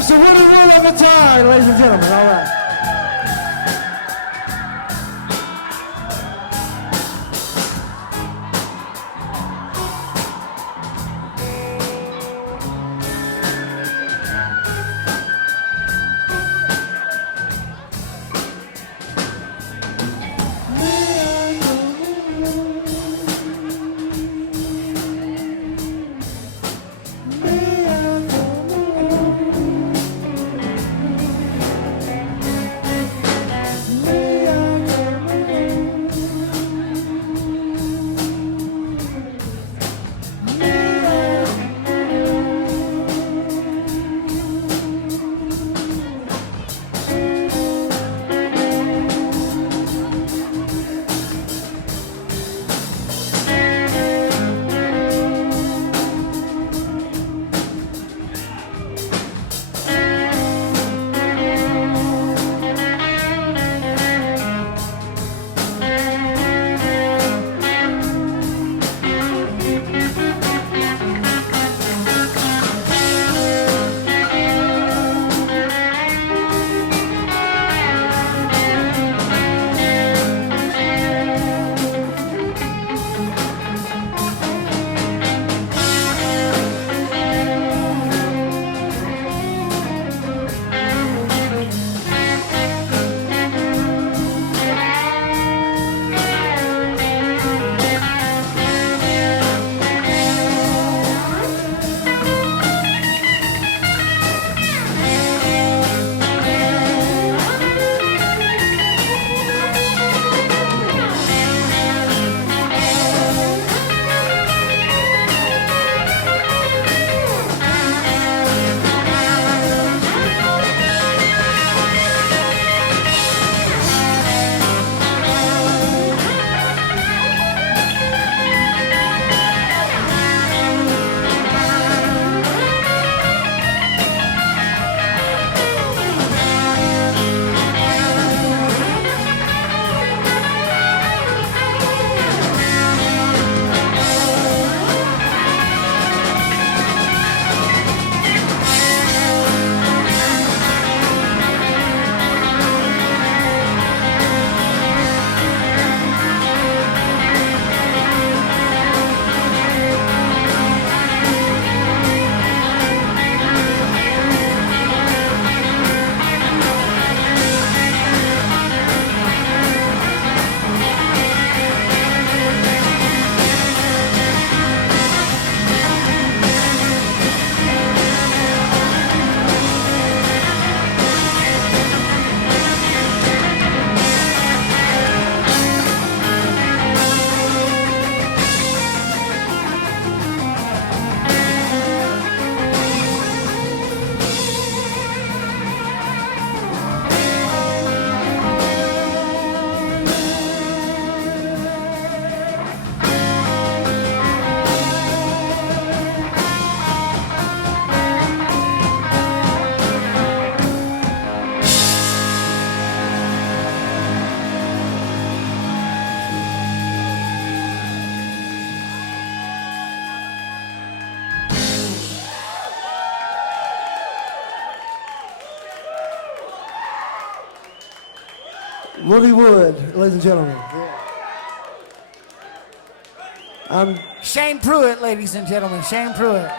Mr. Woody Wood on guitar, ladies and gentlemen. All right. Woody Wood, ladies and gentlemen. Yeah. Shane Pruitt, ladies and gentlemen. Shane Pruitt.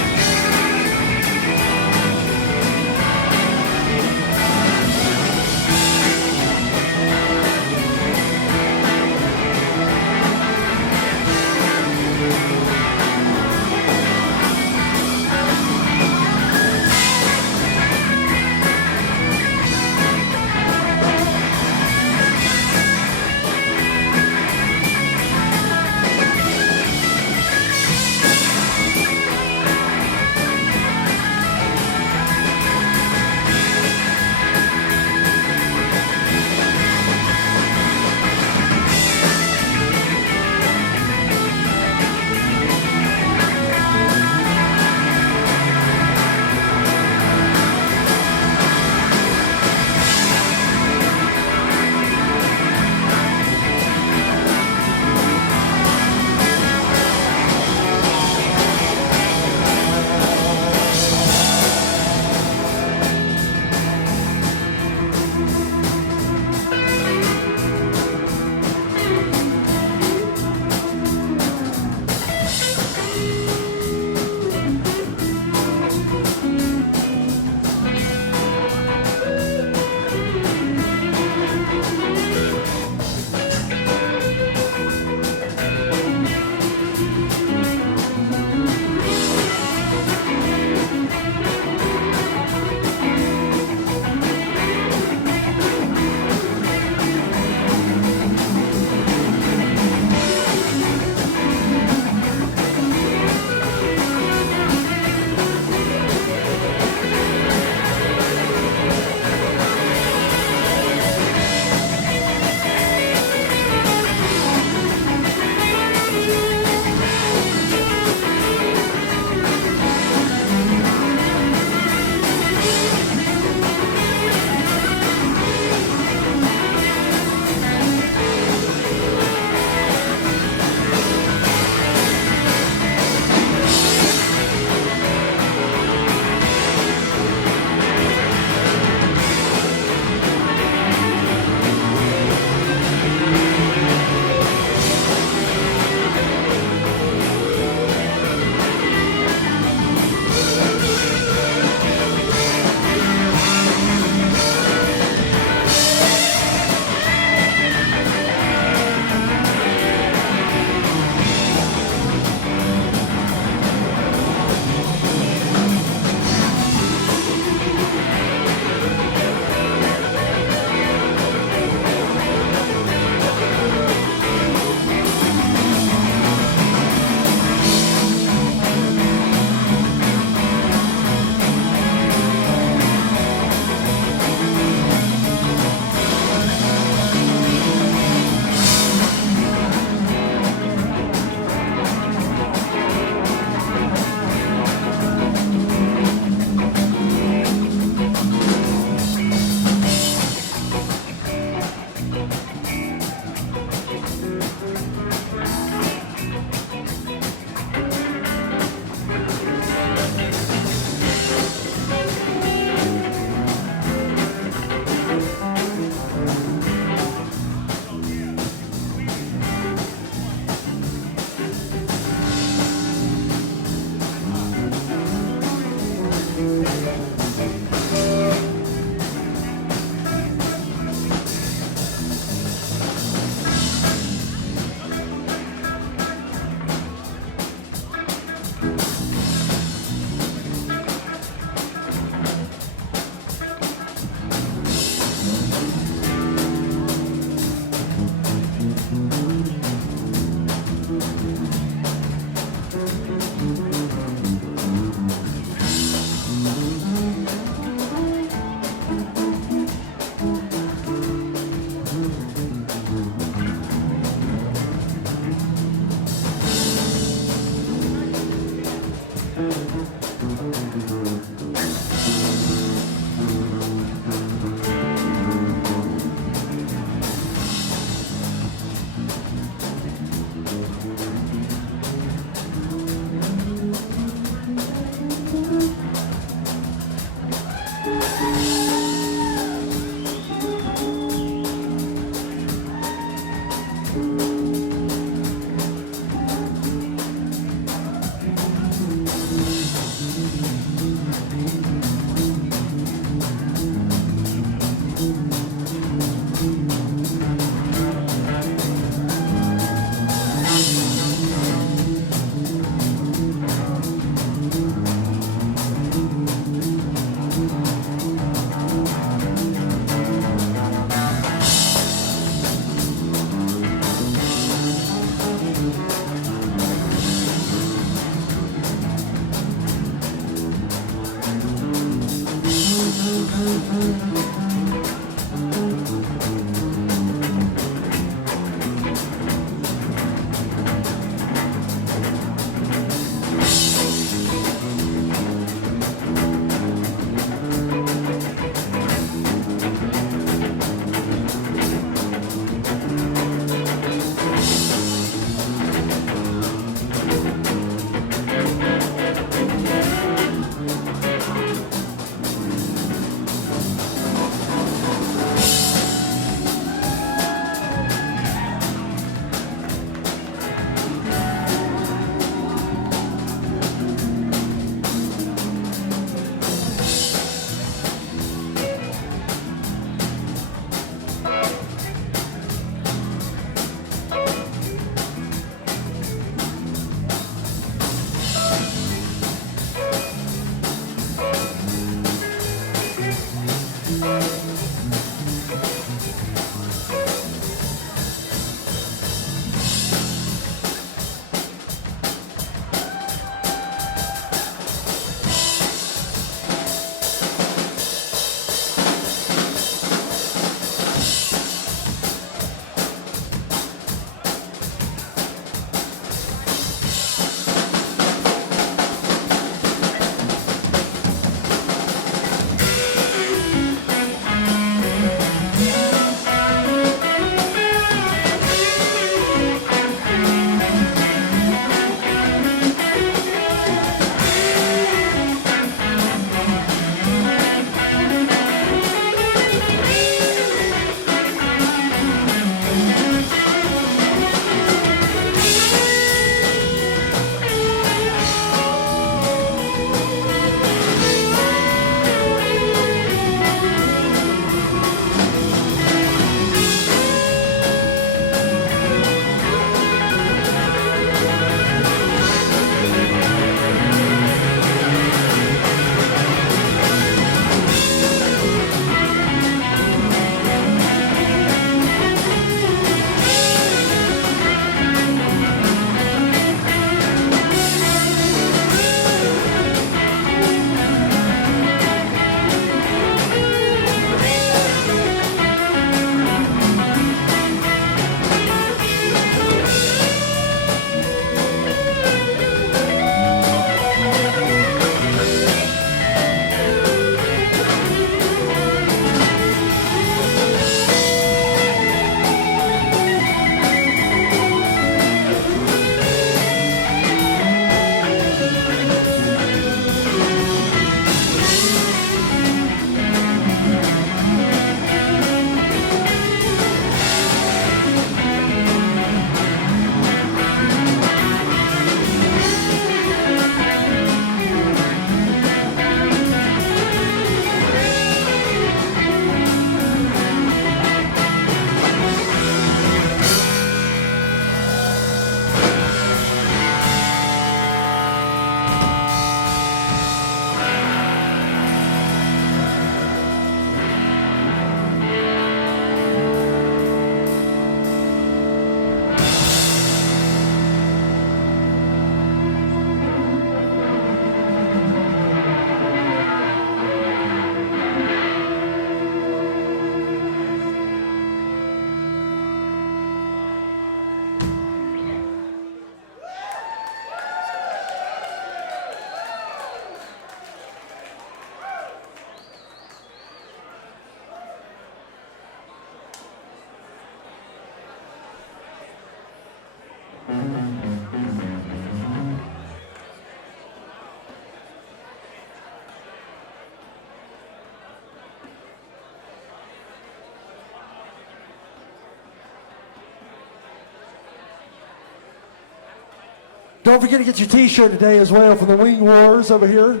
Don't forget to get your t-shirt today as well from the Wing Wars over here.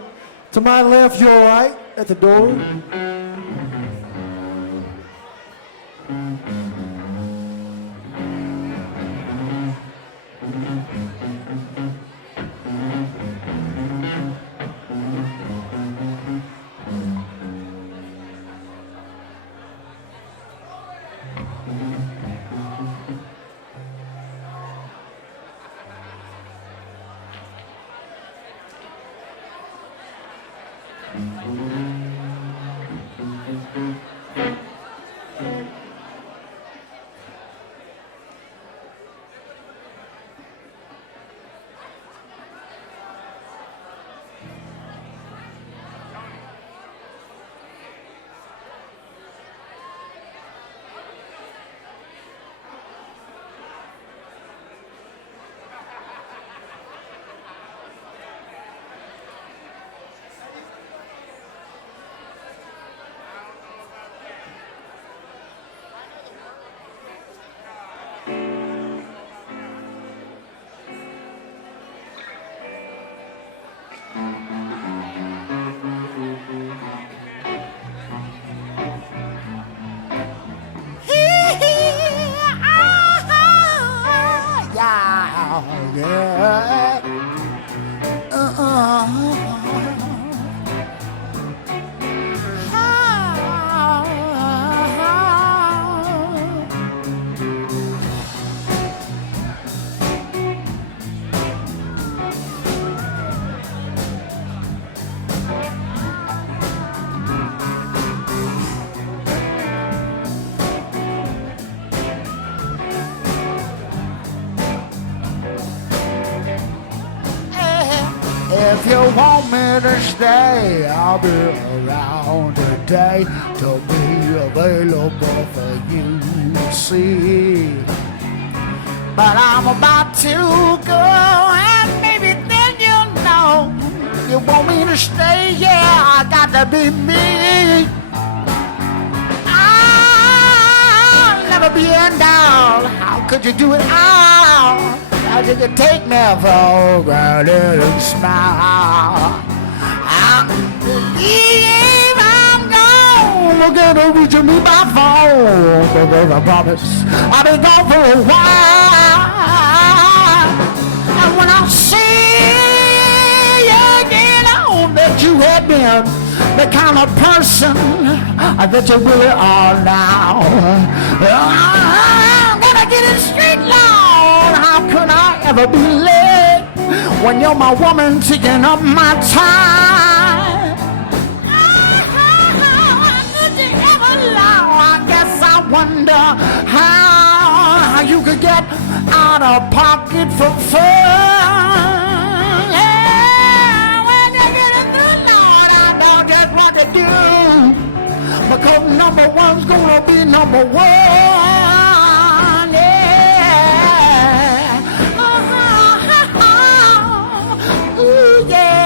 To my left, your right, at the door. Yeah. If you want me to stay, I'll be around today to be available for you to see. But I'm about to go, and maybe then you'll know. You want me to stay, yeah, I got to be me. I'll never be in doubt. How could you do it all? How you could take me for granted and smile. I believe I'm gone. We're gonna reach me by phone, because I promise I'll be gone for a while. And when I see you again, I hope that you have been the kind of person that you really are now. I'm gonna get it straight, Lord. How could I ever be late when you're my woman taking up my time? How could you ever lie? I guess I wonder how you could get out of pocket for fun. Yeah, when you're getting through, Lord, I know just what to do, because number one's gonna be number one. Yeah. Ooh, yeah.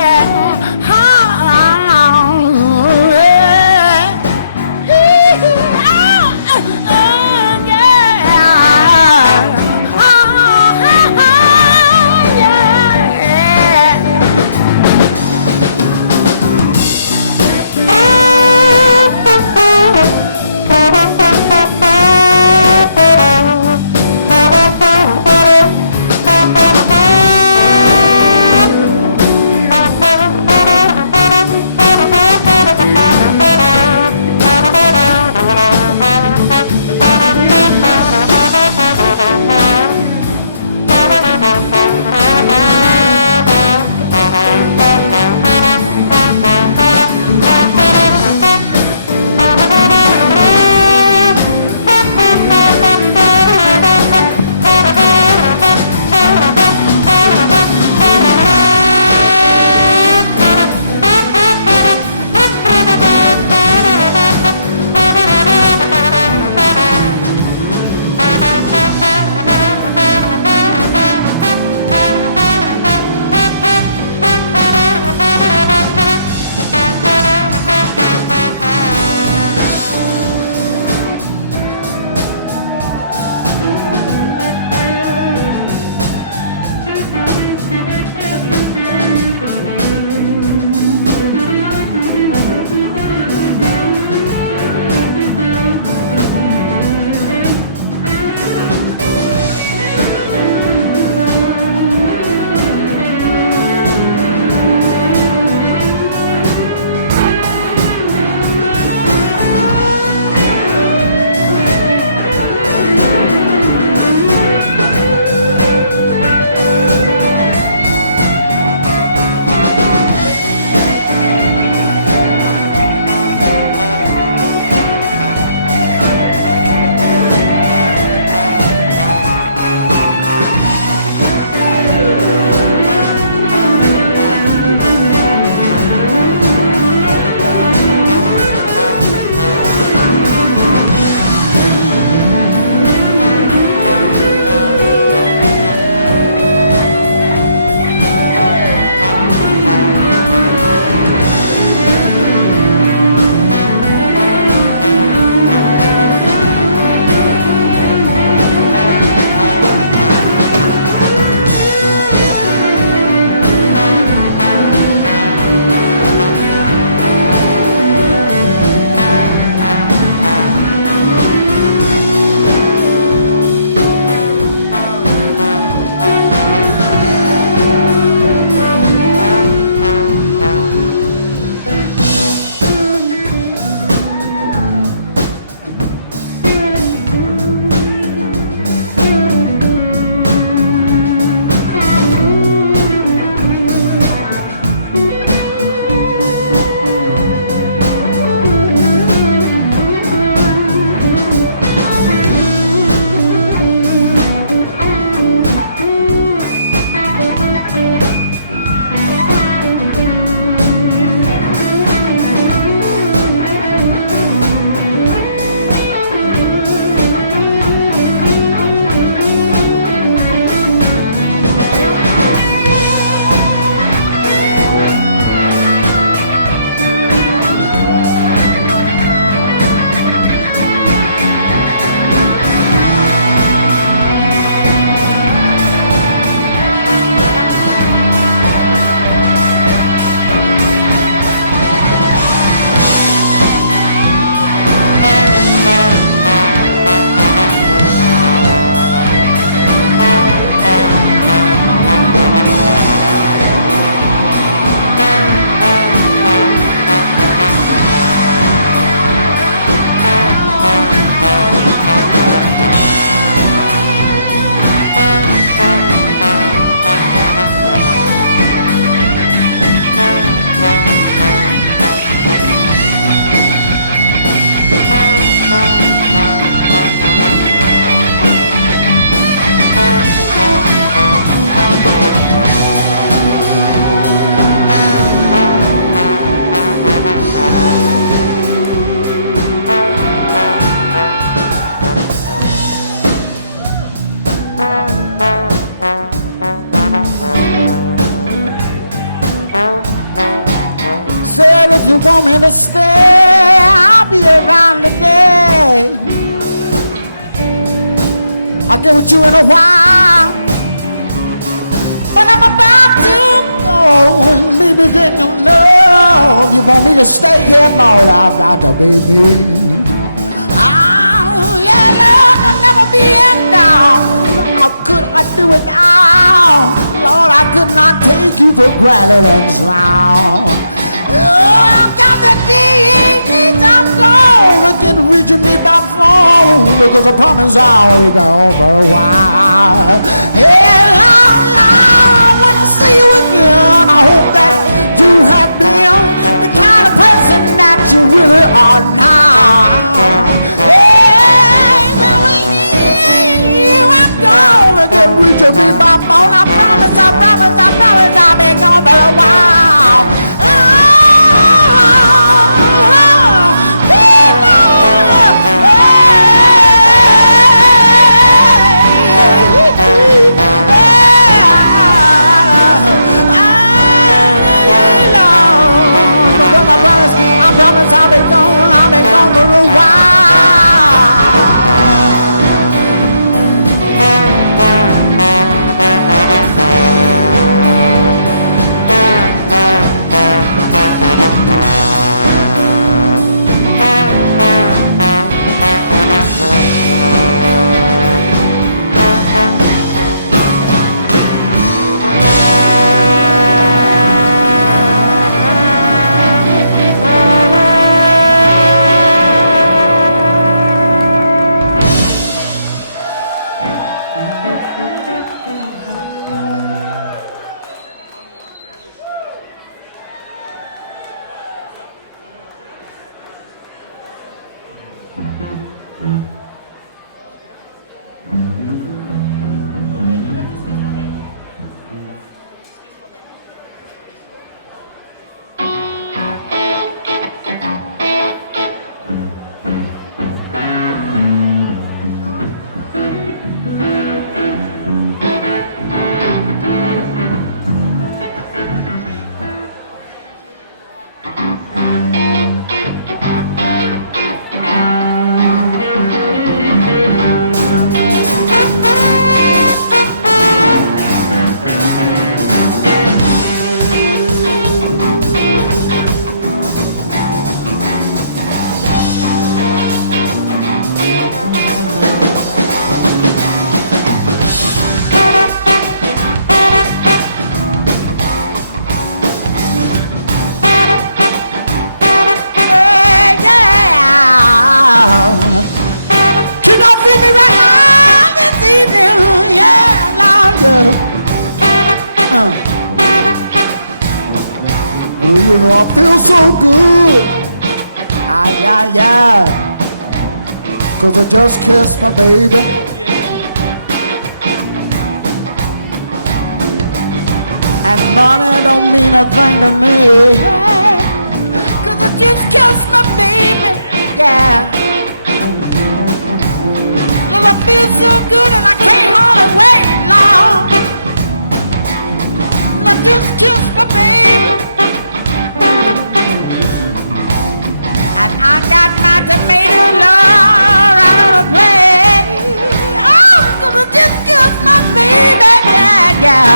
But if you want me to stay, I'll be around today. I'll get with you in a while. But I'm about to go and maybe then you'll know. If you want me to stay here, Lord, I've got to be me. Oh, yeah, Lord, I'll never be in down. How could I do without? Lord, I could not take you for granted and drown. Oh, got the deeds, I'm gonna get reaching me by phone because I promise I'll be gone for a while. Yeah, Lord, Lord, when I see you again, I hope that you have been the kind of person that you really are now. Hey, I'm gonna get reaching me by phone. I promise I'll be gone for a while. I promise I'll be gone for a while. Oh, you know, I feel so good. Yeah. 'Cause I just kissed my baby. And money don't mean a thing to me. 'Cause I just kissed my baby. Yeah. Well, I feel so good and I can't hardly wait long. I just kissed my baby. And I got my tomato love right on the plate. Oh, 'cause I just kissed my baby. Yeah.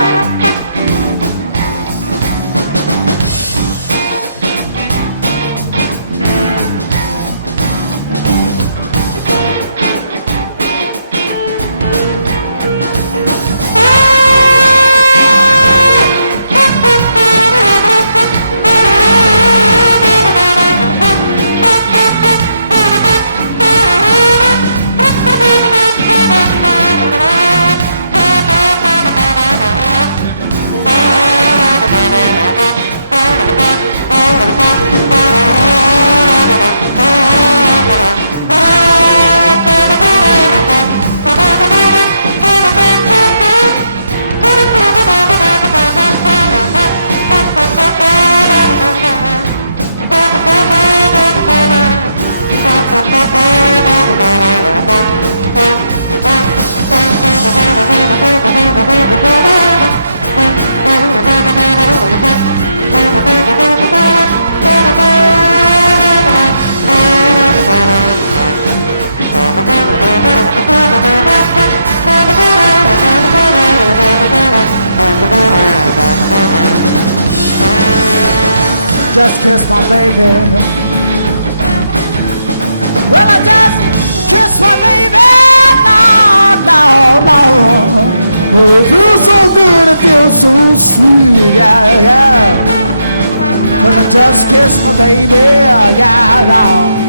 just kissed my baby. Well, I just kissed my baby. No. Well, it feels so good, it feels so sweet, yeah. 'Cause I just kissed my baby, yeah, no.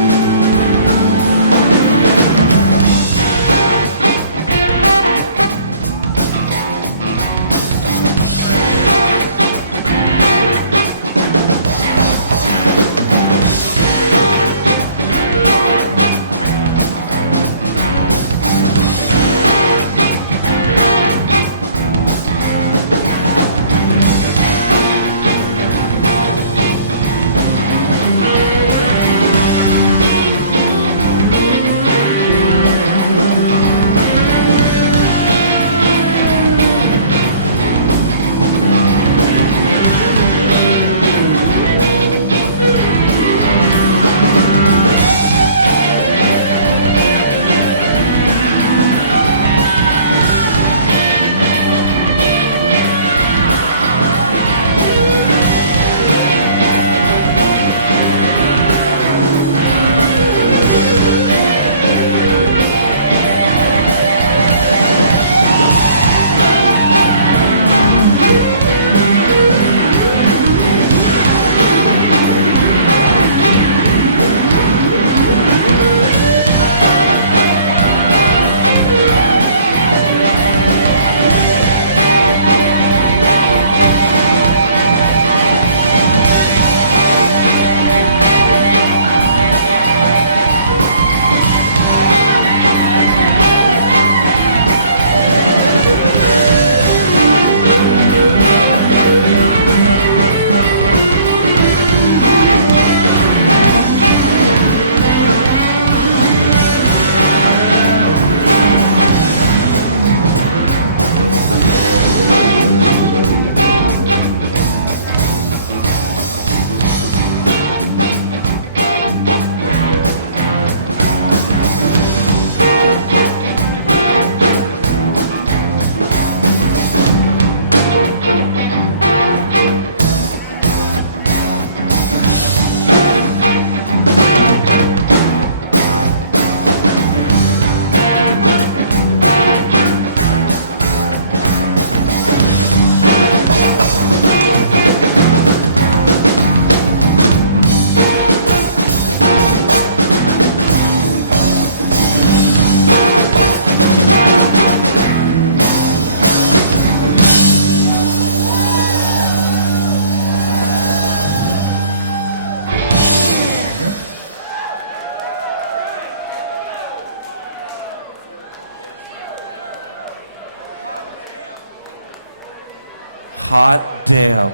Hot damn.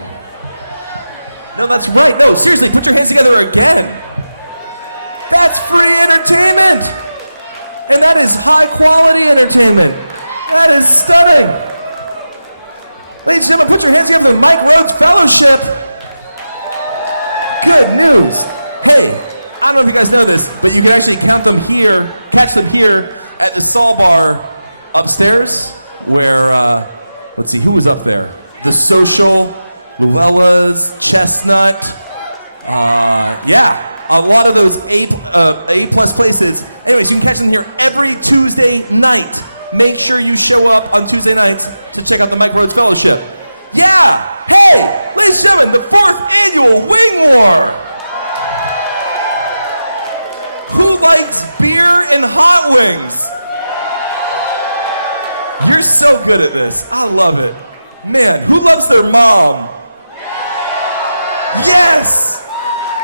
No, that's right. No, seriously, put your hands together again. That's free entertainment. And that is high quality entertainment. That is stunning. Ladies and gentlemen, put your hands together for the Mike Rhodes Fellowship. Good news. Hey, I don't know if you guys know this, but you can actually catch them here at the Sol Bar upstairs where, let's see, who was up there? The Social, Luella's, Chestnut. Yeah, a lot of those A plus places. Anyways, you can catch them here every Tuesday night. Make sure you show up on Tuesday nights to check out the Mike Rhodes Fellowship. Yeah, hey, ladies and gentlemen, the 4th annual Wing War. Who likes beer and hot wings? You're so good at this. I love it. Man, who loves their mom? Yes!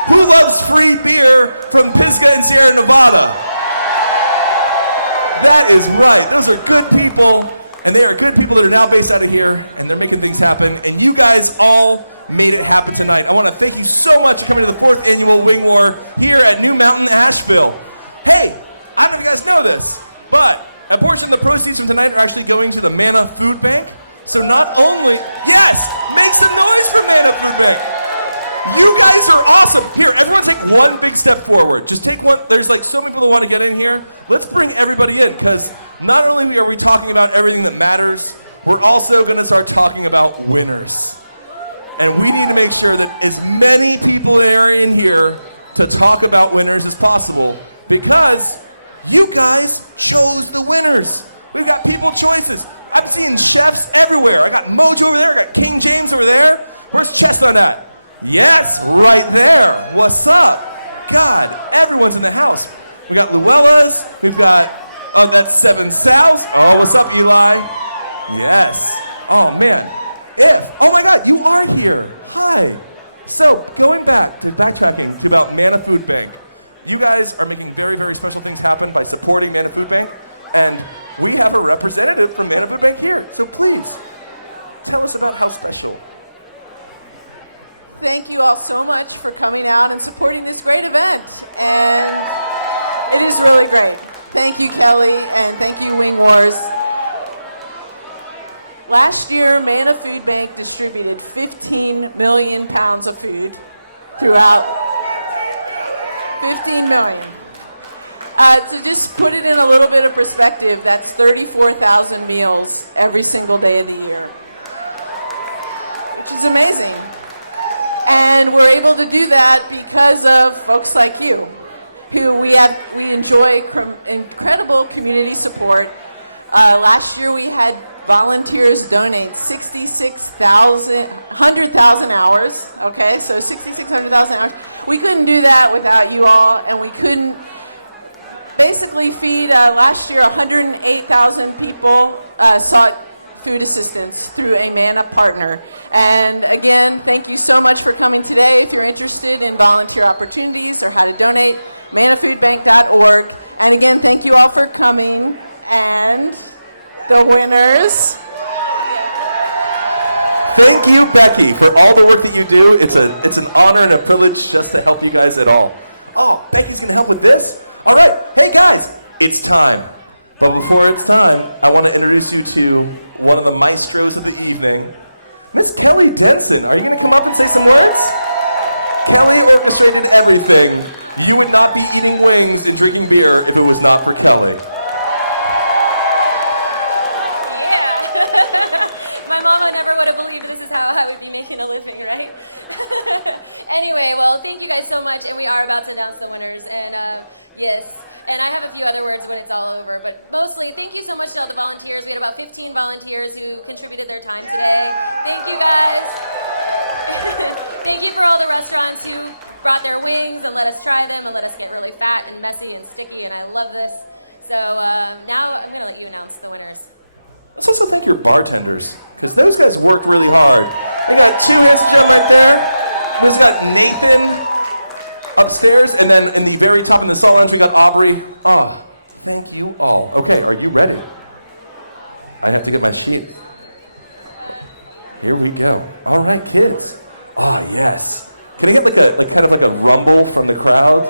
Who loves free beer from Pisgah and Sierra Nevada? That is right. Those are good people, and they are good people that are now based out of here, and they're making things happen, and you guys all made it happen tonight. I want to thank you so much for coming to the 4th annual Wing War here at New Mountain, Asheville. Hey, I don't know if you guys know this, but a portion of the proceeds from tonight are actually going to the Manna Food Bank. So not only, yes, make some noise for Manna Food Bank. You guys are awesome. Here, everyone take one big step forward. Just take one. There's like so many people that want to get in here. Let's bring everybody in, because not only are we talking about everything that matters, we're also going to start talking about winners. And we need to make sure that as many people are in here to talk about winners as possible, because you guys chose the winners. We've got people choices. I'm seeing chefs everywhere. I got Mojo over there. I got King James over there. Where's Chestnut at? Yes, right there. What's up? God, everyone's in the house. We got Luella's. We've got, that's Seven Sal's. Oh, what's up, Eli? Yes. Oh, man. Oh my God, you are here. Hi. So, going backtracking to about Mana Food Bank. You guys are making very, very special things happen by supporting Mana Food Bank. And we have a representative from Mana Food Bank here. So please, tell us about how special. Thank you all so much for coming out and supporting this great event. And it is really great. Thank you, Kelly, and thank you, Wing Wars. Last year, Mana Food Bank distributed 15 million pounds of food throughout 15 million. To just put it in a little bit of perspective, that's 34,000 meals every single day of the year, which is amazing. And we're able to do that because of folks like you, who we enjoy incredible community support. Last year we had volunteers donate 100,000 hours, okay? So 6,600,000 hours. We couldn't do that without you all, and we couldn't basically feed, last year 108,000 people sought food assistance through a Mana partner. And again, thank you so much for coming today. If you're interested in volunteer opportunities or how to donate, manafoodbank.org. And again, thank you all for coming. And the winners. Thank you, Becky, for all the work that you do. It's an honor and a privilege just to help you guys at all. Oh, Becky's going to help with this? All right. Hey, guys, it's time. But before it's time, I want to introduce you to one of the maestros of the evening, Miss Kelly Denson. Are you going to come up and say some words? Kelly orchestrated everything. You would not be eating wings and drinking beer if it was not for Kelly. My mama never would have believed this is how I would be making a living, right? Anyway, well, thank you guys so much, and we are about to announce the winners, and yes, and I have a few other words when it's all over, but mostly, thank you so much to all the volunteers. We had about 15 volunteers who contributed their time today. Thank you, guys. Thank you for all the restaurants who brought their wings and let us try them and let us get really fat and messy and sticky, and I love this. So now I'm going to let you announce the winners. Let's also thank your bartenders, because those guys worked really hard. They got two hands to jump right there. We just got Nathan upstairs, and then in the very top in the salt lounge, we got Aubrey. Oh, thank you all. Okay, are you ready? I have to get my sheet. Here we go. All right, kids. Oh, yes. Can I get kind of like a rumble from the crowd?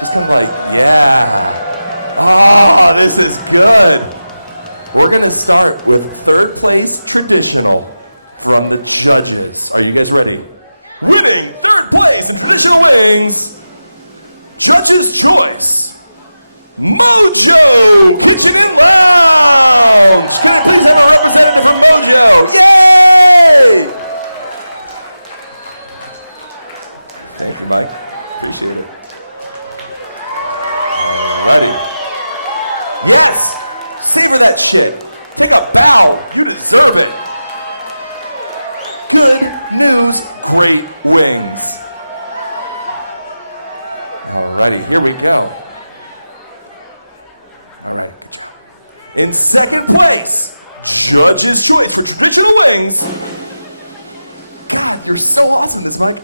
Just kind of like, yeah. Oh, this is good. We're going to start with third place traditional from the judges. Are you guys ready? Winning third place in traditional wings, judge's choice, Mojo Kitchen and Lounge. Can I please have a representative from Mojo? Yay! Thank you, Mike. Appreciate it. All righty. Yes! Savor that shit. Take a bow. You deserve it. Good news, great wings. Alrighty, here we go. Alright, good job. In second place, judge's choice for traditional wings. God, you're so awesome, this Mike.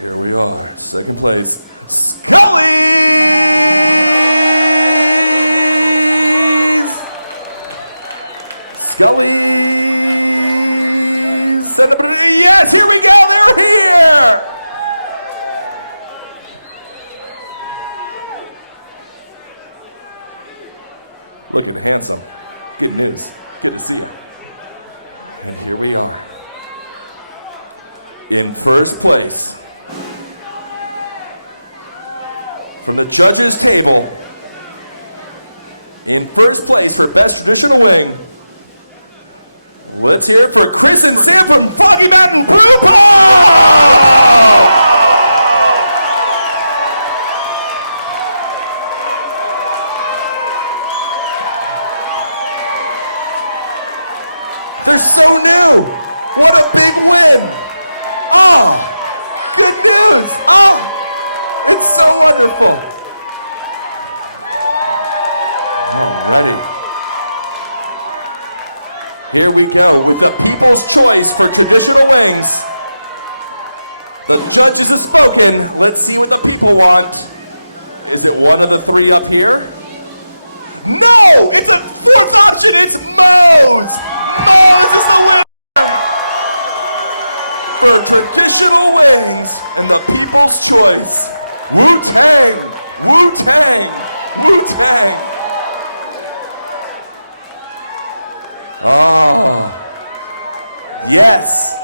Here we are, second place, Scully's. Send up. Yes, here we go. They're here. Looking handsome. Good news. Good to see you. And here we are. In first place, from the judges' table, in first place for best traditional wing, Let's hear it for Chris and Sam from Foggy Mountain Brew Pub! They're so new. What a big win. Oh, good news. Oh, it's so wonderful. Alrighty. Here we go with the People's Choice for traditional wings. The judges have spoken. Let's see what the people want. Is it one of the three up here? No! It's a fourth option. It's Moe's. Moe's is the winner for traditional wings and the People's Choice. Wu-Tang! Wu-Tang! Wu-Tang! Oh, yes.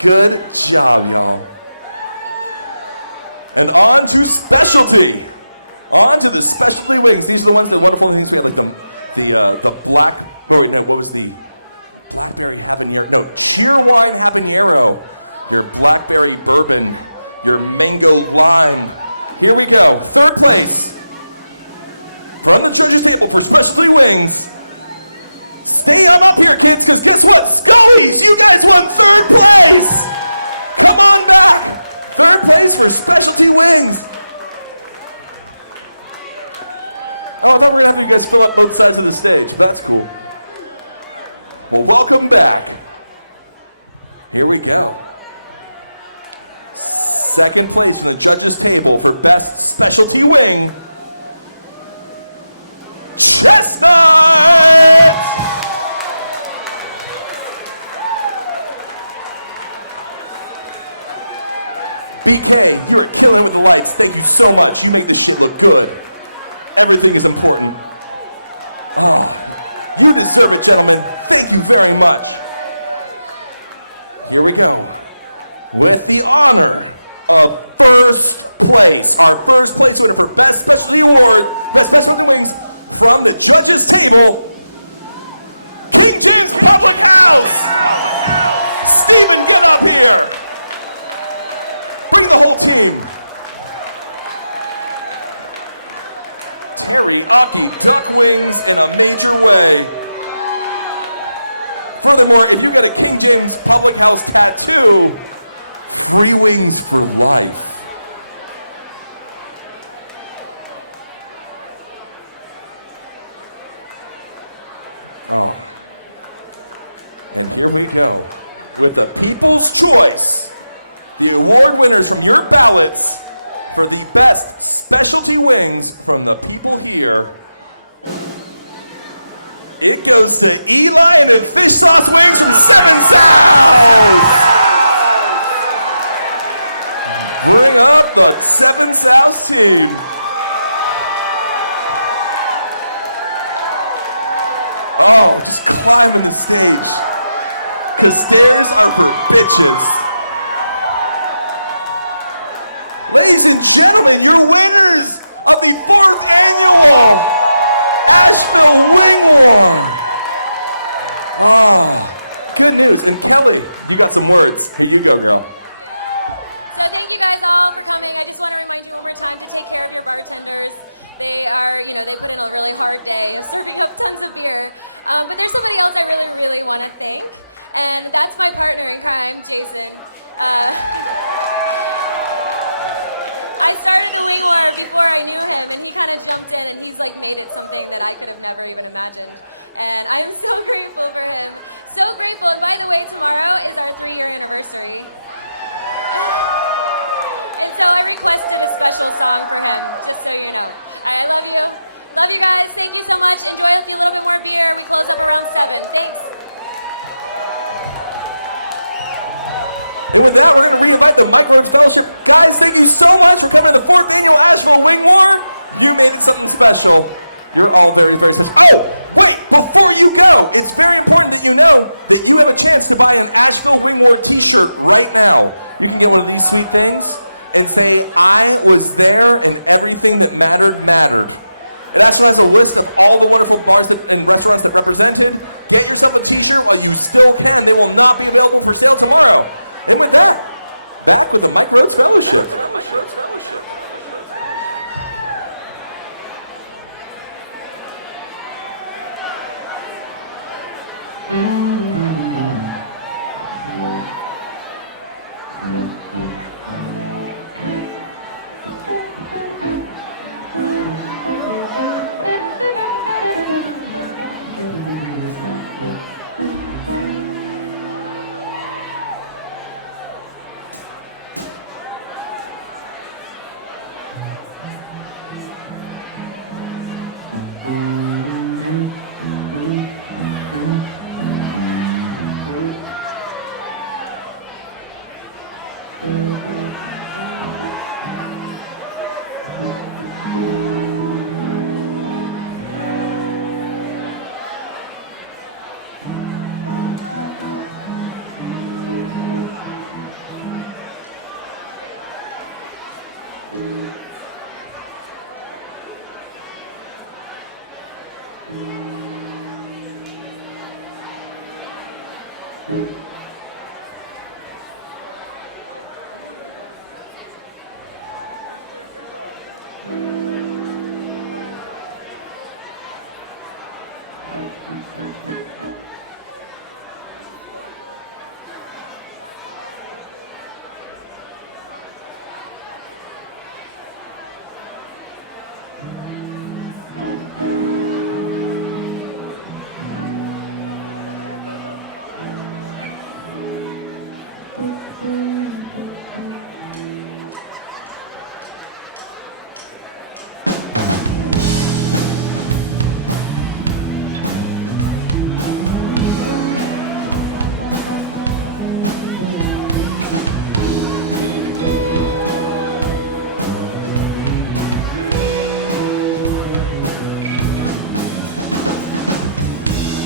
Good job, y'all. And on to specialty. On to the specialty wings. These are the ones, the wonderful things we had, like the black, oh wait, no, what was the blackberry habanero? No, cheerwine habanero. Your blackberry bourbon. Your mango lime. Here we go. Third place. From the judges' table for specialty wings. Stay on up here, kids, because guess what? Scully's, you guys won third place. Come on back. Third place for specialty wings. Oh, I thought we were going to have you guys fill up both sides of the stage, but that's cool. Well, welcome back. Here we go. Second place from the judges' table for best specialty wing. Chestnut! BK, you are killing it with the lights. Thank you so much. You make this shit look good. Everything is important. Oh, you deserve it, gentlemen. Thank you very much. Here we go. With the honor of first place, our first place winner for Best Specialty Award, Best Specialty Wings, from the judges' table, King James Public House. Stephen, get up here. Bring the whole team. Teriyaki duck wings in a major way. Furthermore, if you get a King James Public House tattoo, free wings for life. Oh. And here we go with the People's Choice. The award winners from your ballots for the best specialty wings from the people here. It goes to Eli and the fish sauce wings from Seven South. Bring up the Seven South team. Oh, just climbing the stage. Because stairs are for bitches. Ladies and gentlemen, your winners of the 4th annual Asheville Wing War. Oh, good news. And Kelly, you got some words. Here you go, girl. So thank you guys all for coming. I just want to remind you one more time to take care of your bartenders. They are, they put in a really hard day of serving up tons of beer. But there's somebody else I really, really want to thank. And that's my partner in crime, Jason. I started the Wing War before I knew him, and he kind of jumped in, and he's like made it something that I could have never even imagined. And I am so grateful for him. So grateful. And by the way, tomorrow is our 3-year anniversary. And so I requested a special song for him, just so you know. All right, I love you. Love you guys. Thank you so much. Enjoy a little bit more beer. We close up around 7. Thanks. And with that, we're going to re-invite the Mike Rhodes Fellowship. Guys, thank you so much for coming to the 4th annual Asheville Wing War. You made it something special. You're all very, very special. Oh, wait, before you go, it's very important that you know that you have a chance to buy an Asheville Wing War t-shirt right now. You can get one of these sweet things and say, I was there and everything that mattered, mattered. It also has a list of all the wonderful bars and restaurants that represented. Get yourself a t-shirt while you still can. They will not be available for sale tomorrow. And with that, back with the Mike Rhodes Fellowship.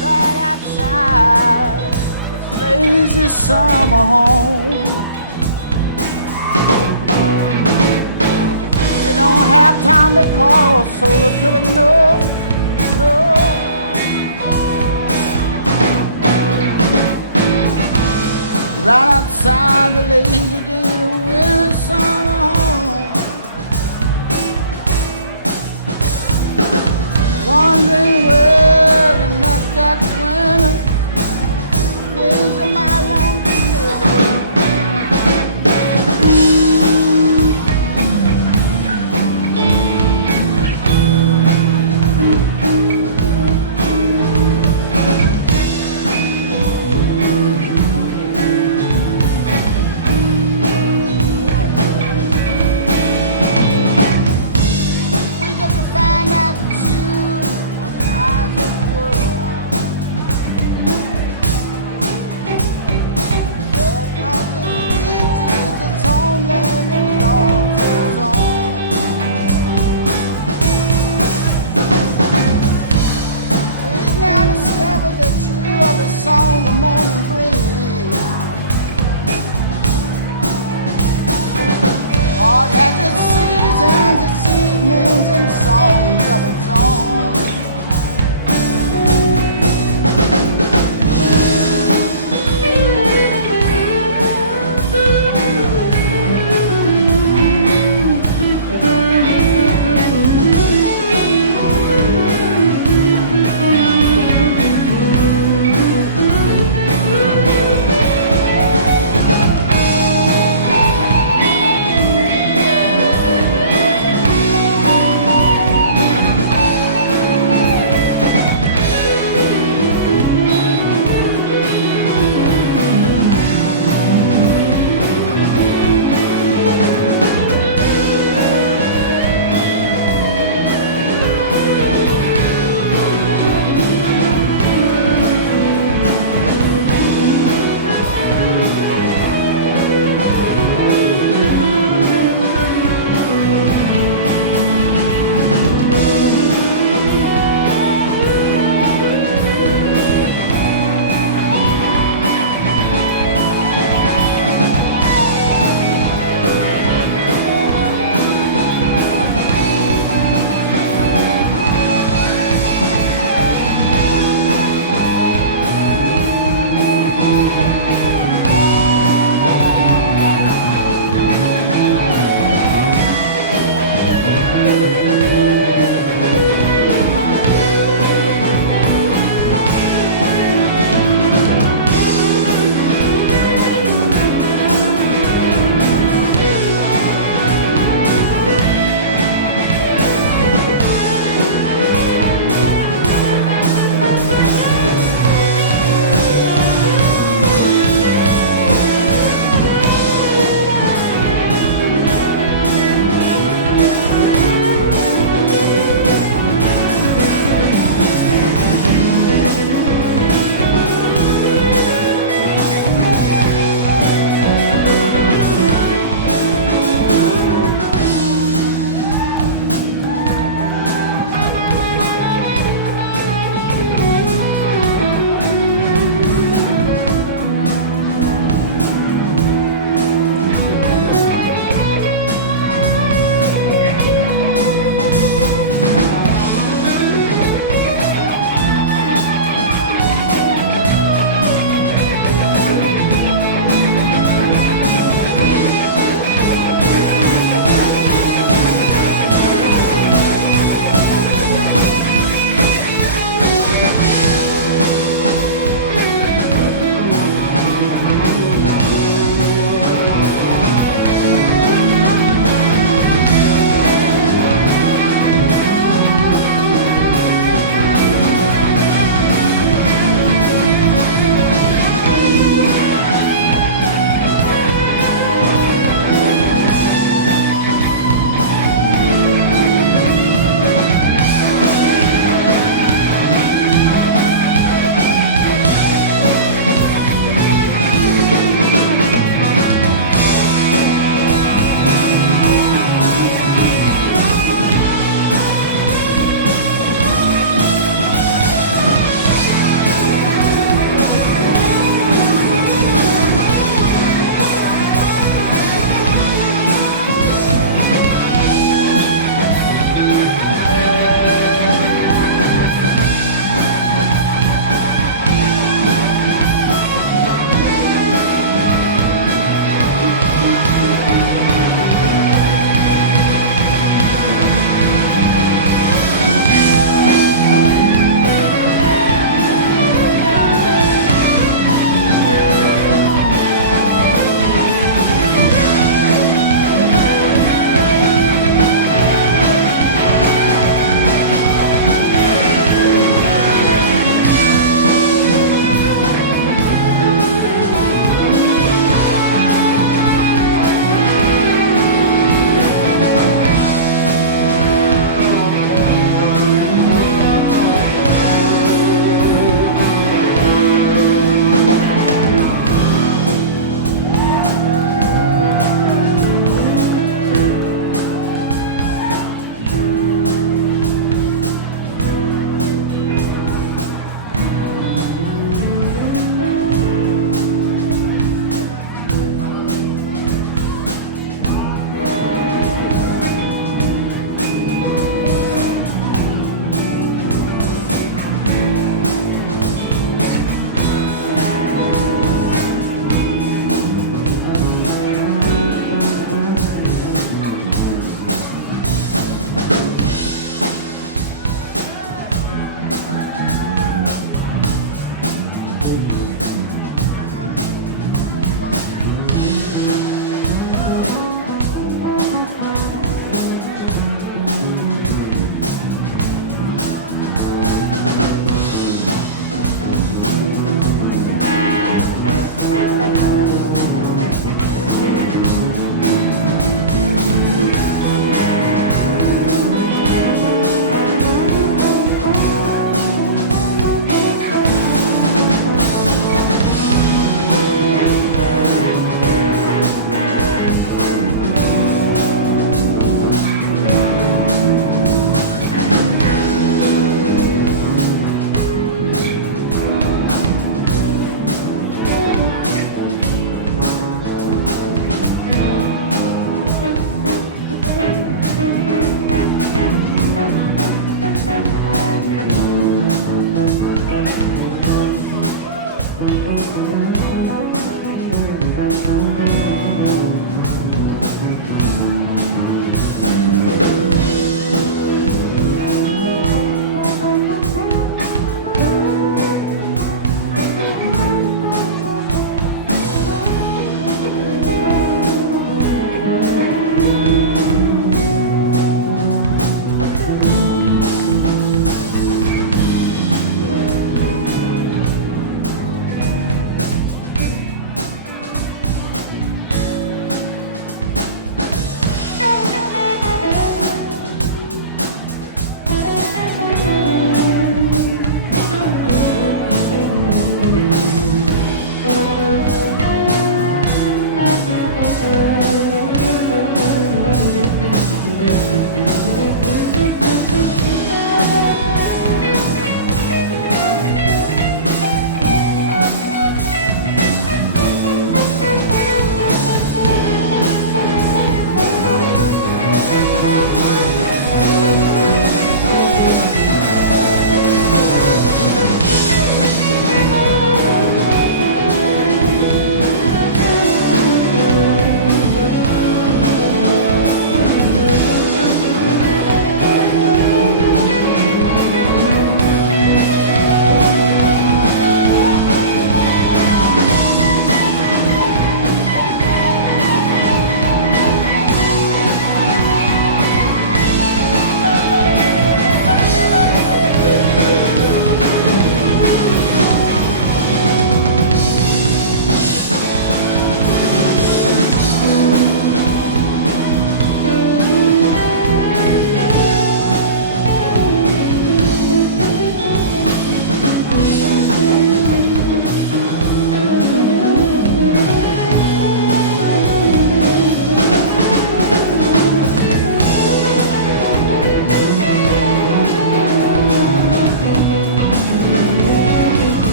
Right outside this lazy summer home. You don't have time to call, so they couldn't know. No. Right outside the lazy gate of winter summer home. Wondering where the nut got winter. Wings of my long wake up to find out that you are the eyes of the world. But not just beaches, its homeland and belongs to its own. We've now discovered that you are the song the morning brings. Heart has its seasons, its evenings, and songs of its own.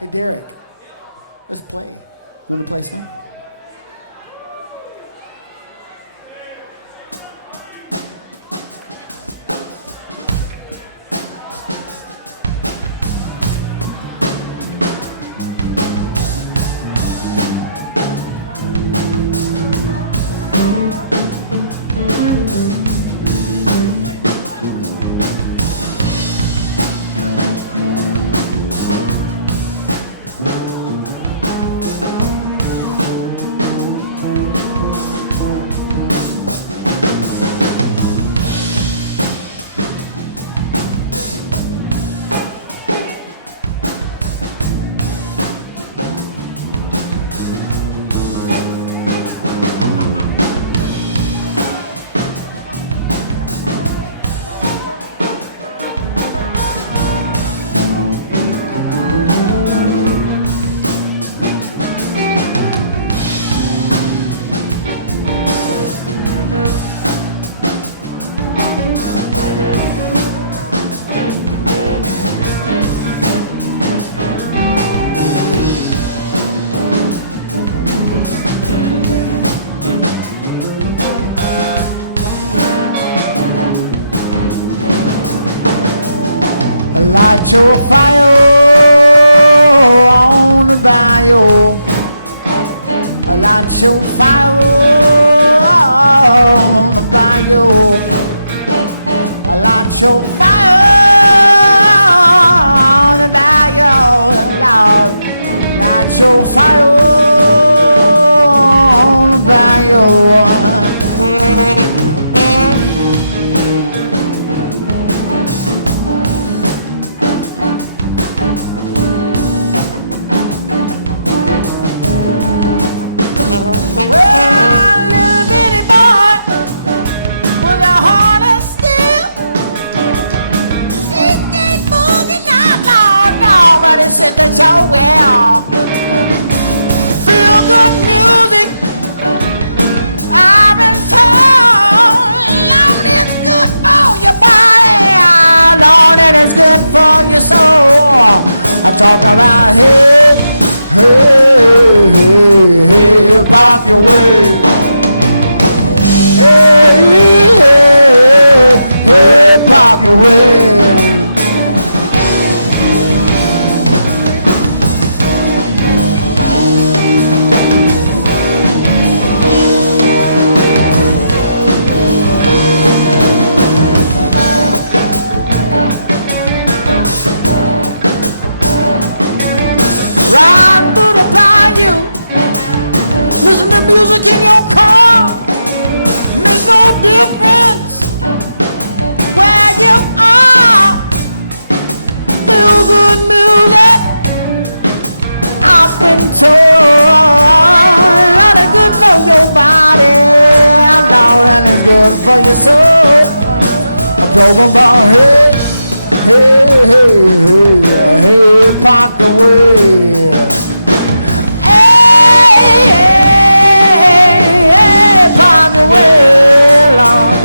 Hey, Derek, let's play. You want to play some? Light your fire on the bayou. Light your fire on the bayou. Light your fire on the bayou. Lord, light your fire on the bayou. Well, little bitty boy with a heart of steel. He ain't boogie not no, but he said that y'all well. Feel good music, I've been told. Lord, it's good for your body. Lord, it is good for your soul. I talk about hey, hey, hey, hey, pop your way. Hey, hey, hey, pop your way. Ride through the bayou, listen to music in your car. Make no difference where you are. Feel good music, I've been told. That is good for your body, I know that is good for your soul. I'm talking about hey, hey, hey, hey, hey, park away. Hey, hey, hey, park away, Lord.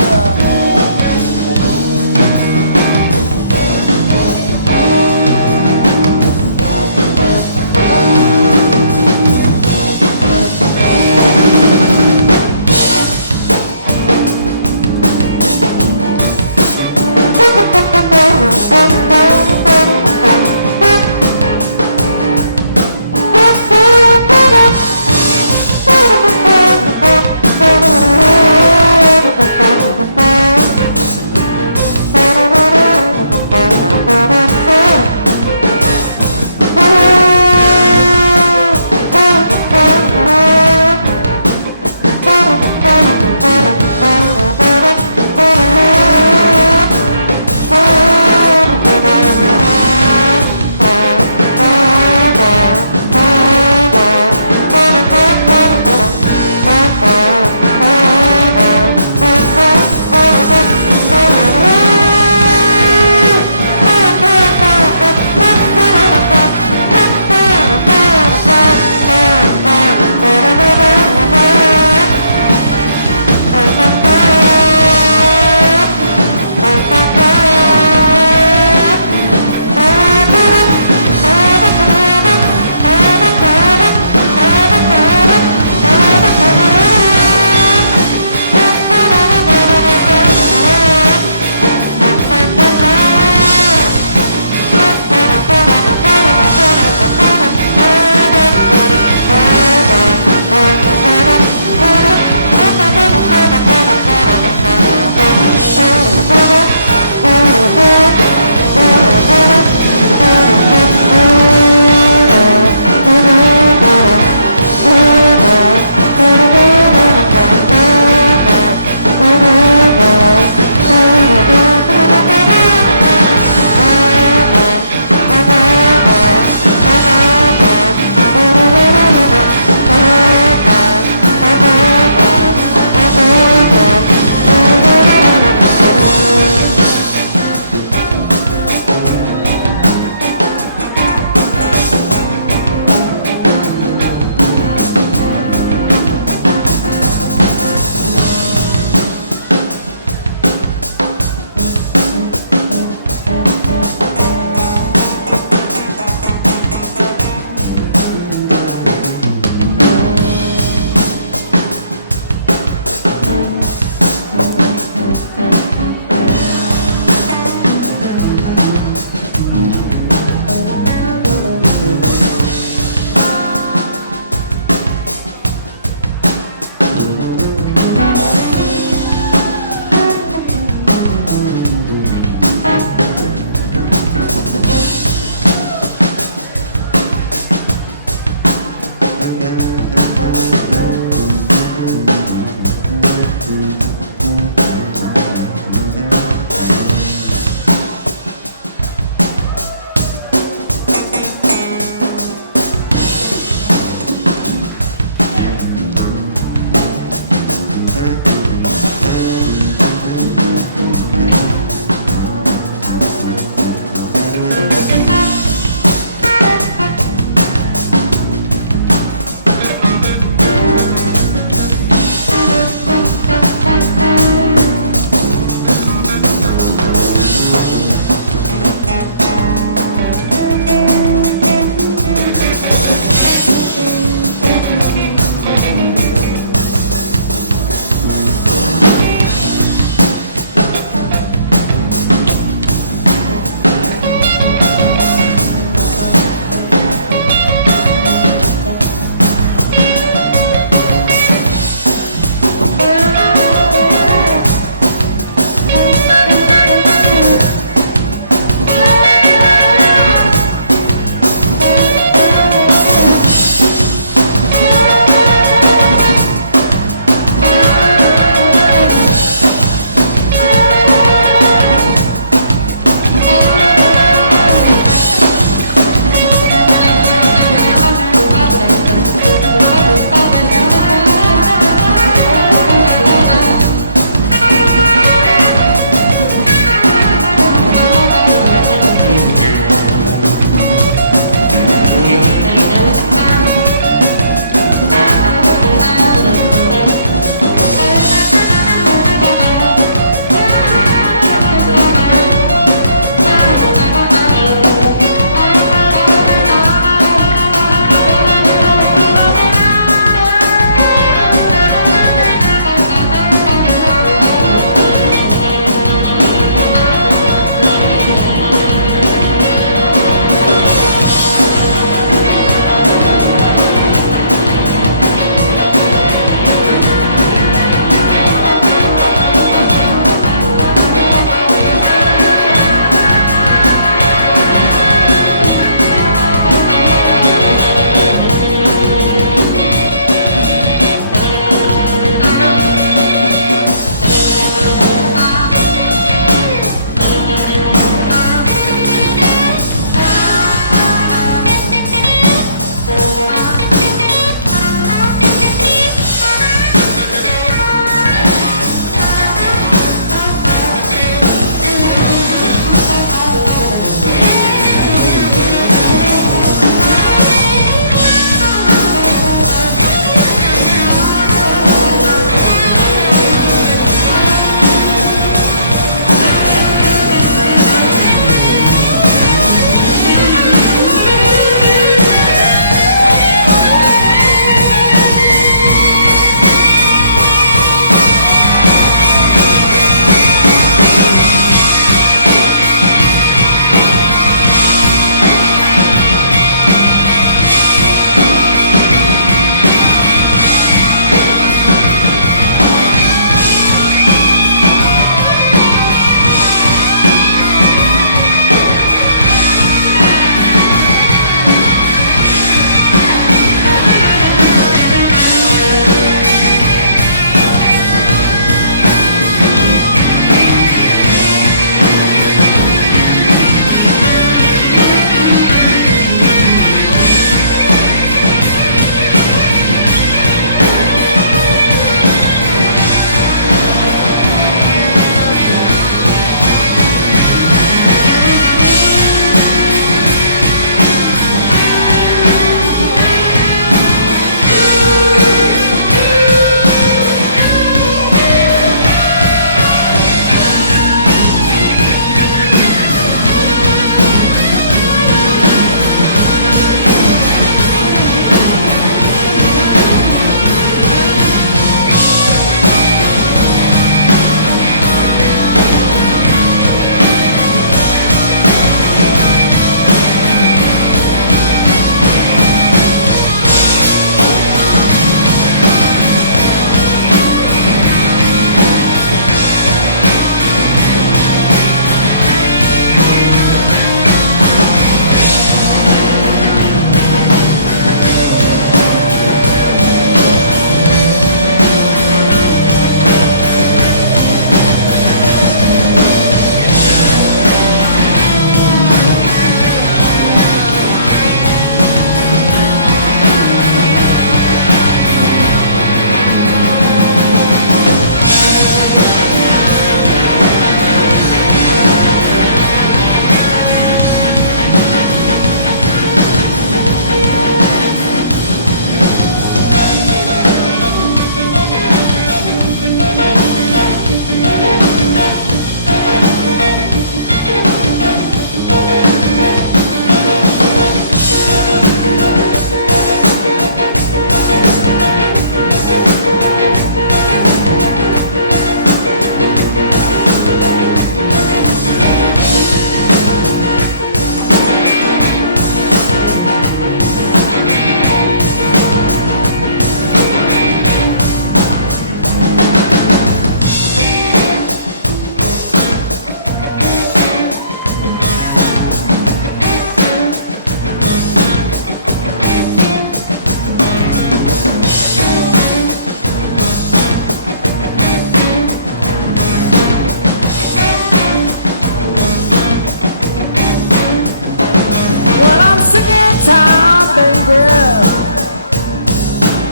baby.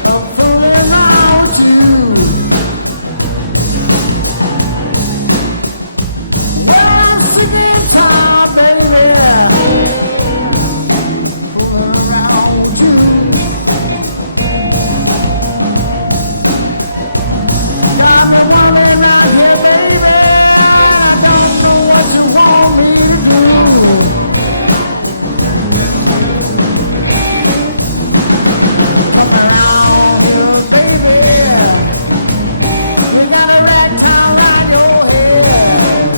I'm fooling around with you. Well, I'm sick and tired, baby, fooling around with you. Got me wandering around here, baby, and I don't know what you want me to do. Come around here, baby. You got a rag tie around your head.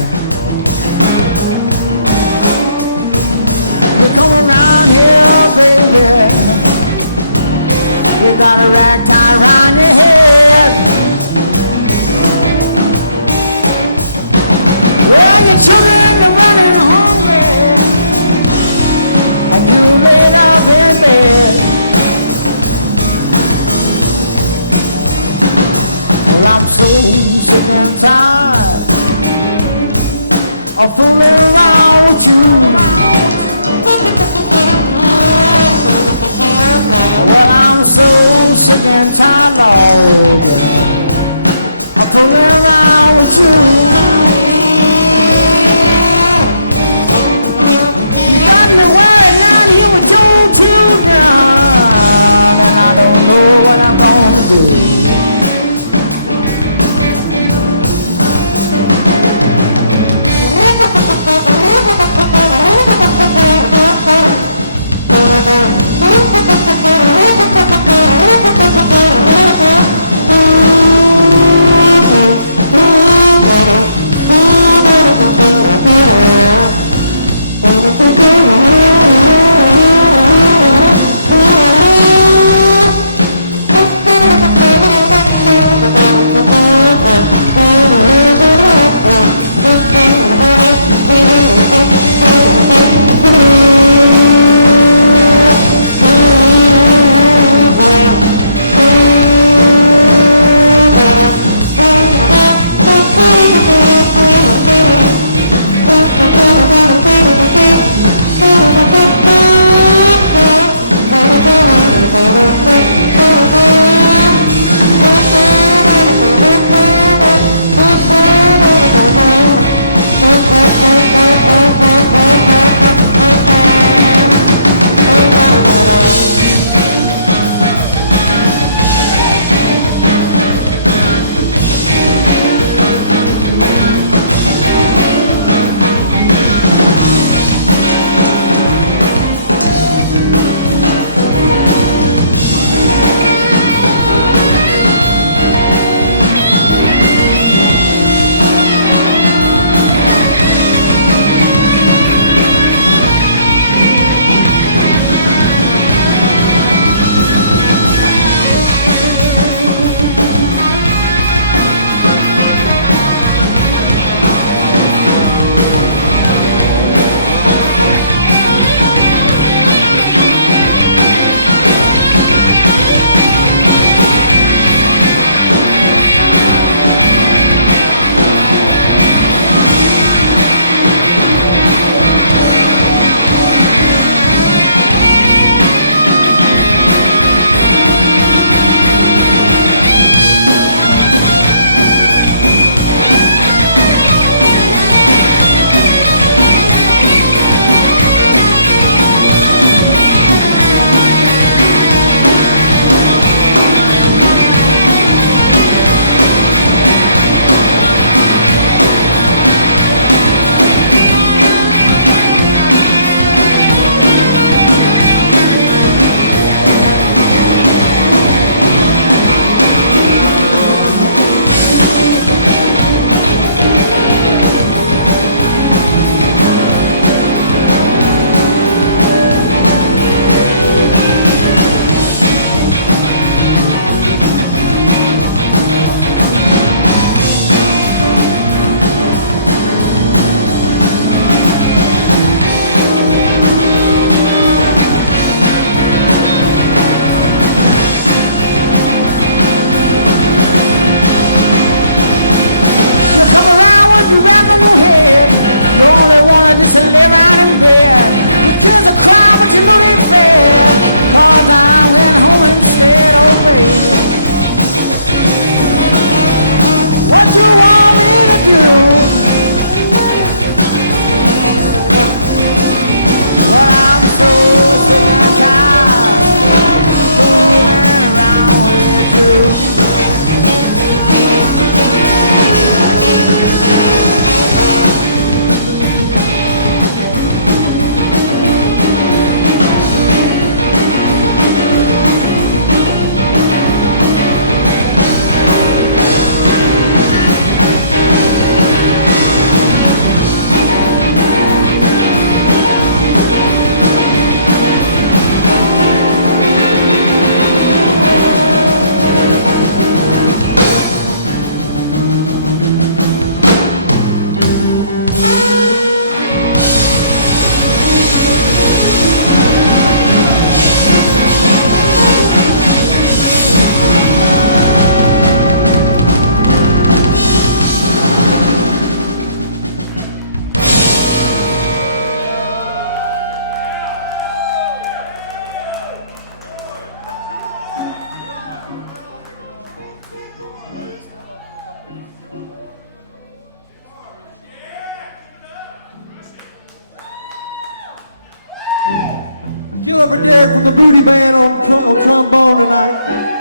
You come around here, baby. You got a rag tie around your head. Well, your children are running hungry, and you laid up in bed. Well, I'm so sick and tired of fooling around with you. Well, I'm so sick and tired, Lord, yeah, of fooling around with you. You got me worried down here with your children, and I don't know what I'm gonna do. You back on your head. You only wanna just lay around in bed. Your kids are crying, but you know they fed. 'cause I went home instead, oh baby. What you want me to do? Well, I'm so sick and tired fooling around with you. Give it up for Derek from the Booty Band on trombone tonight.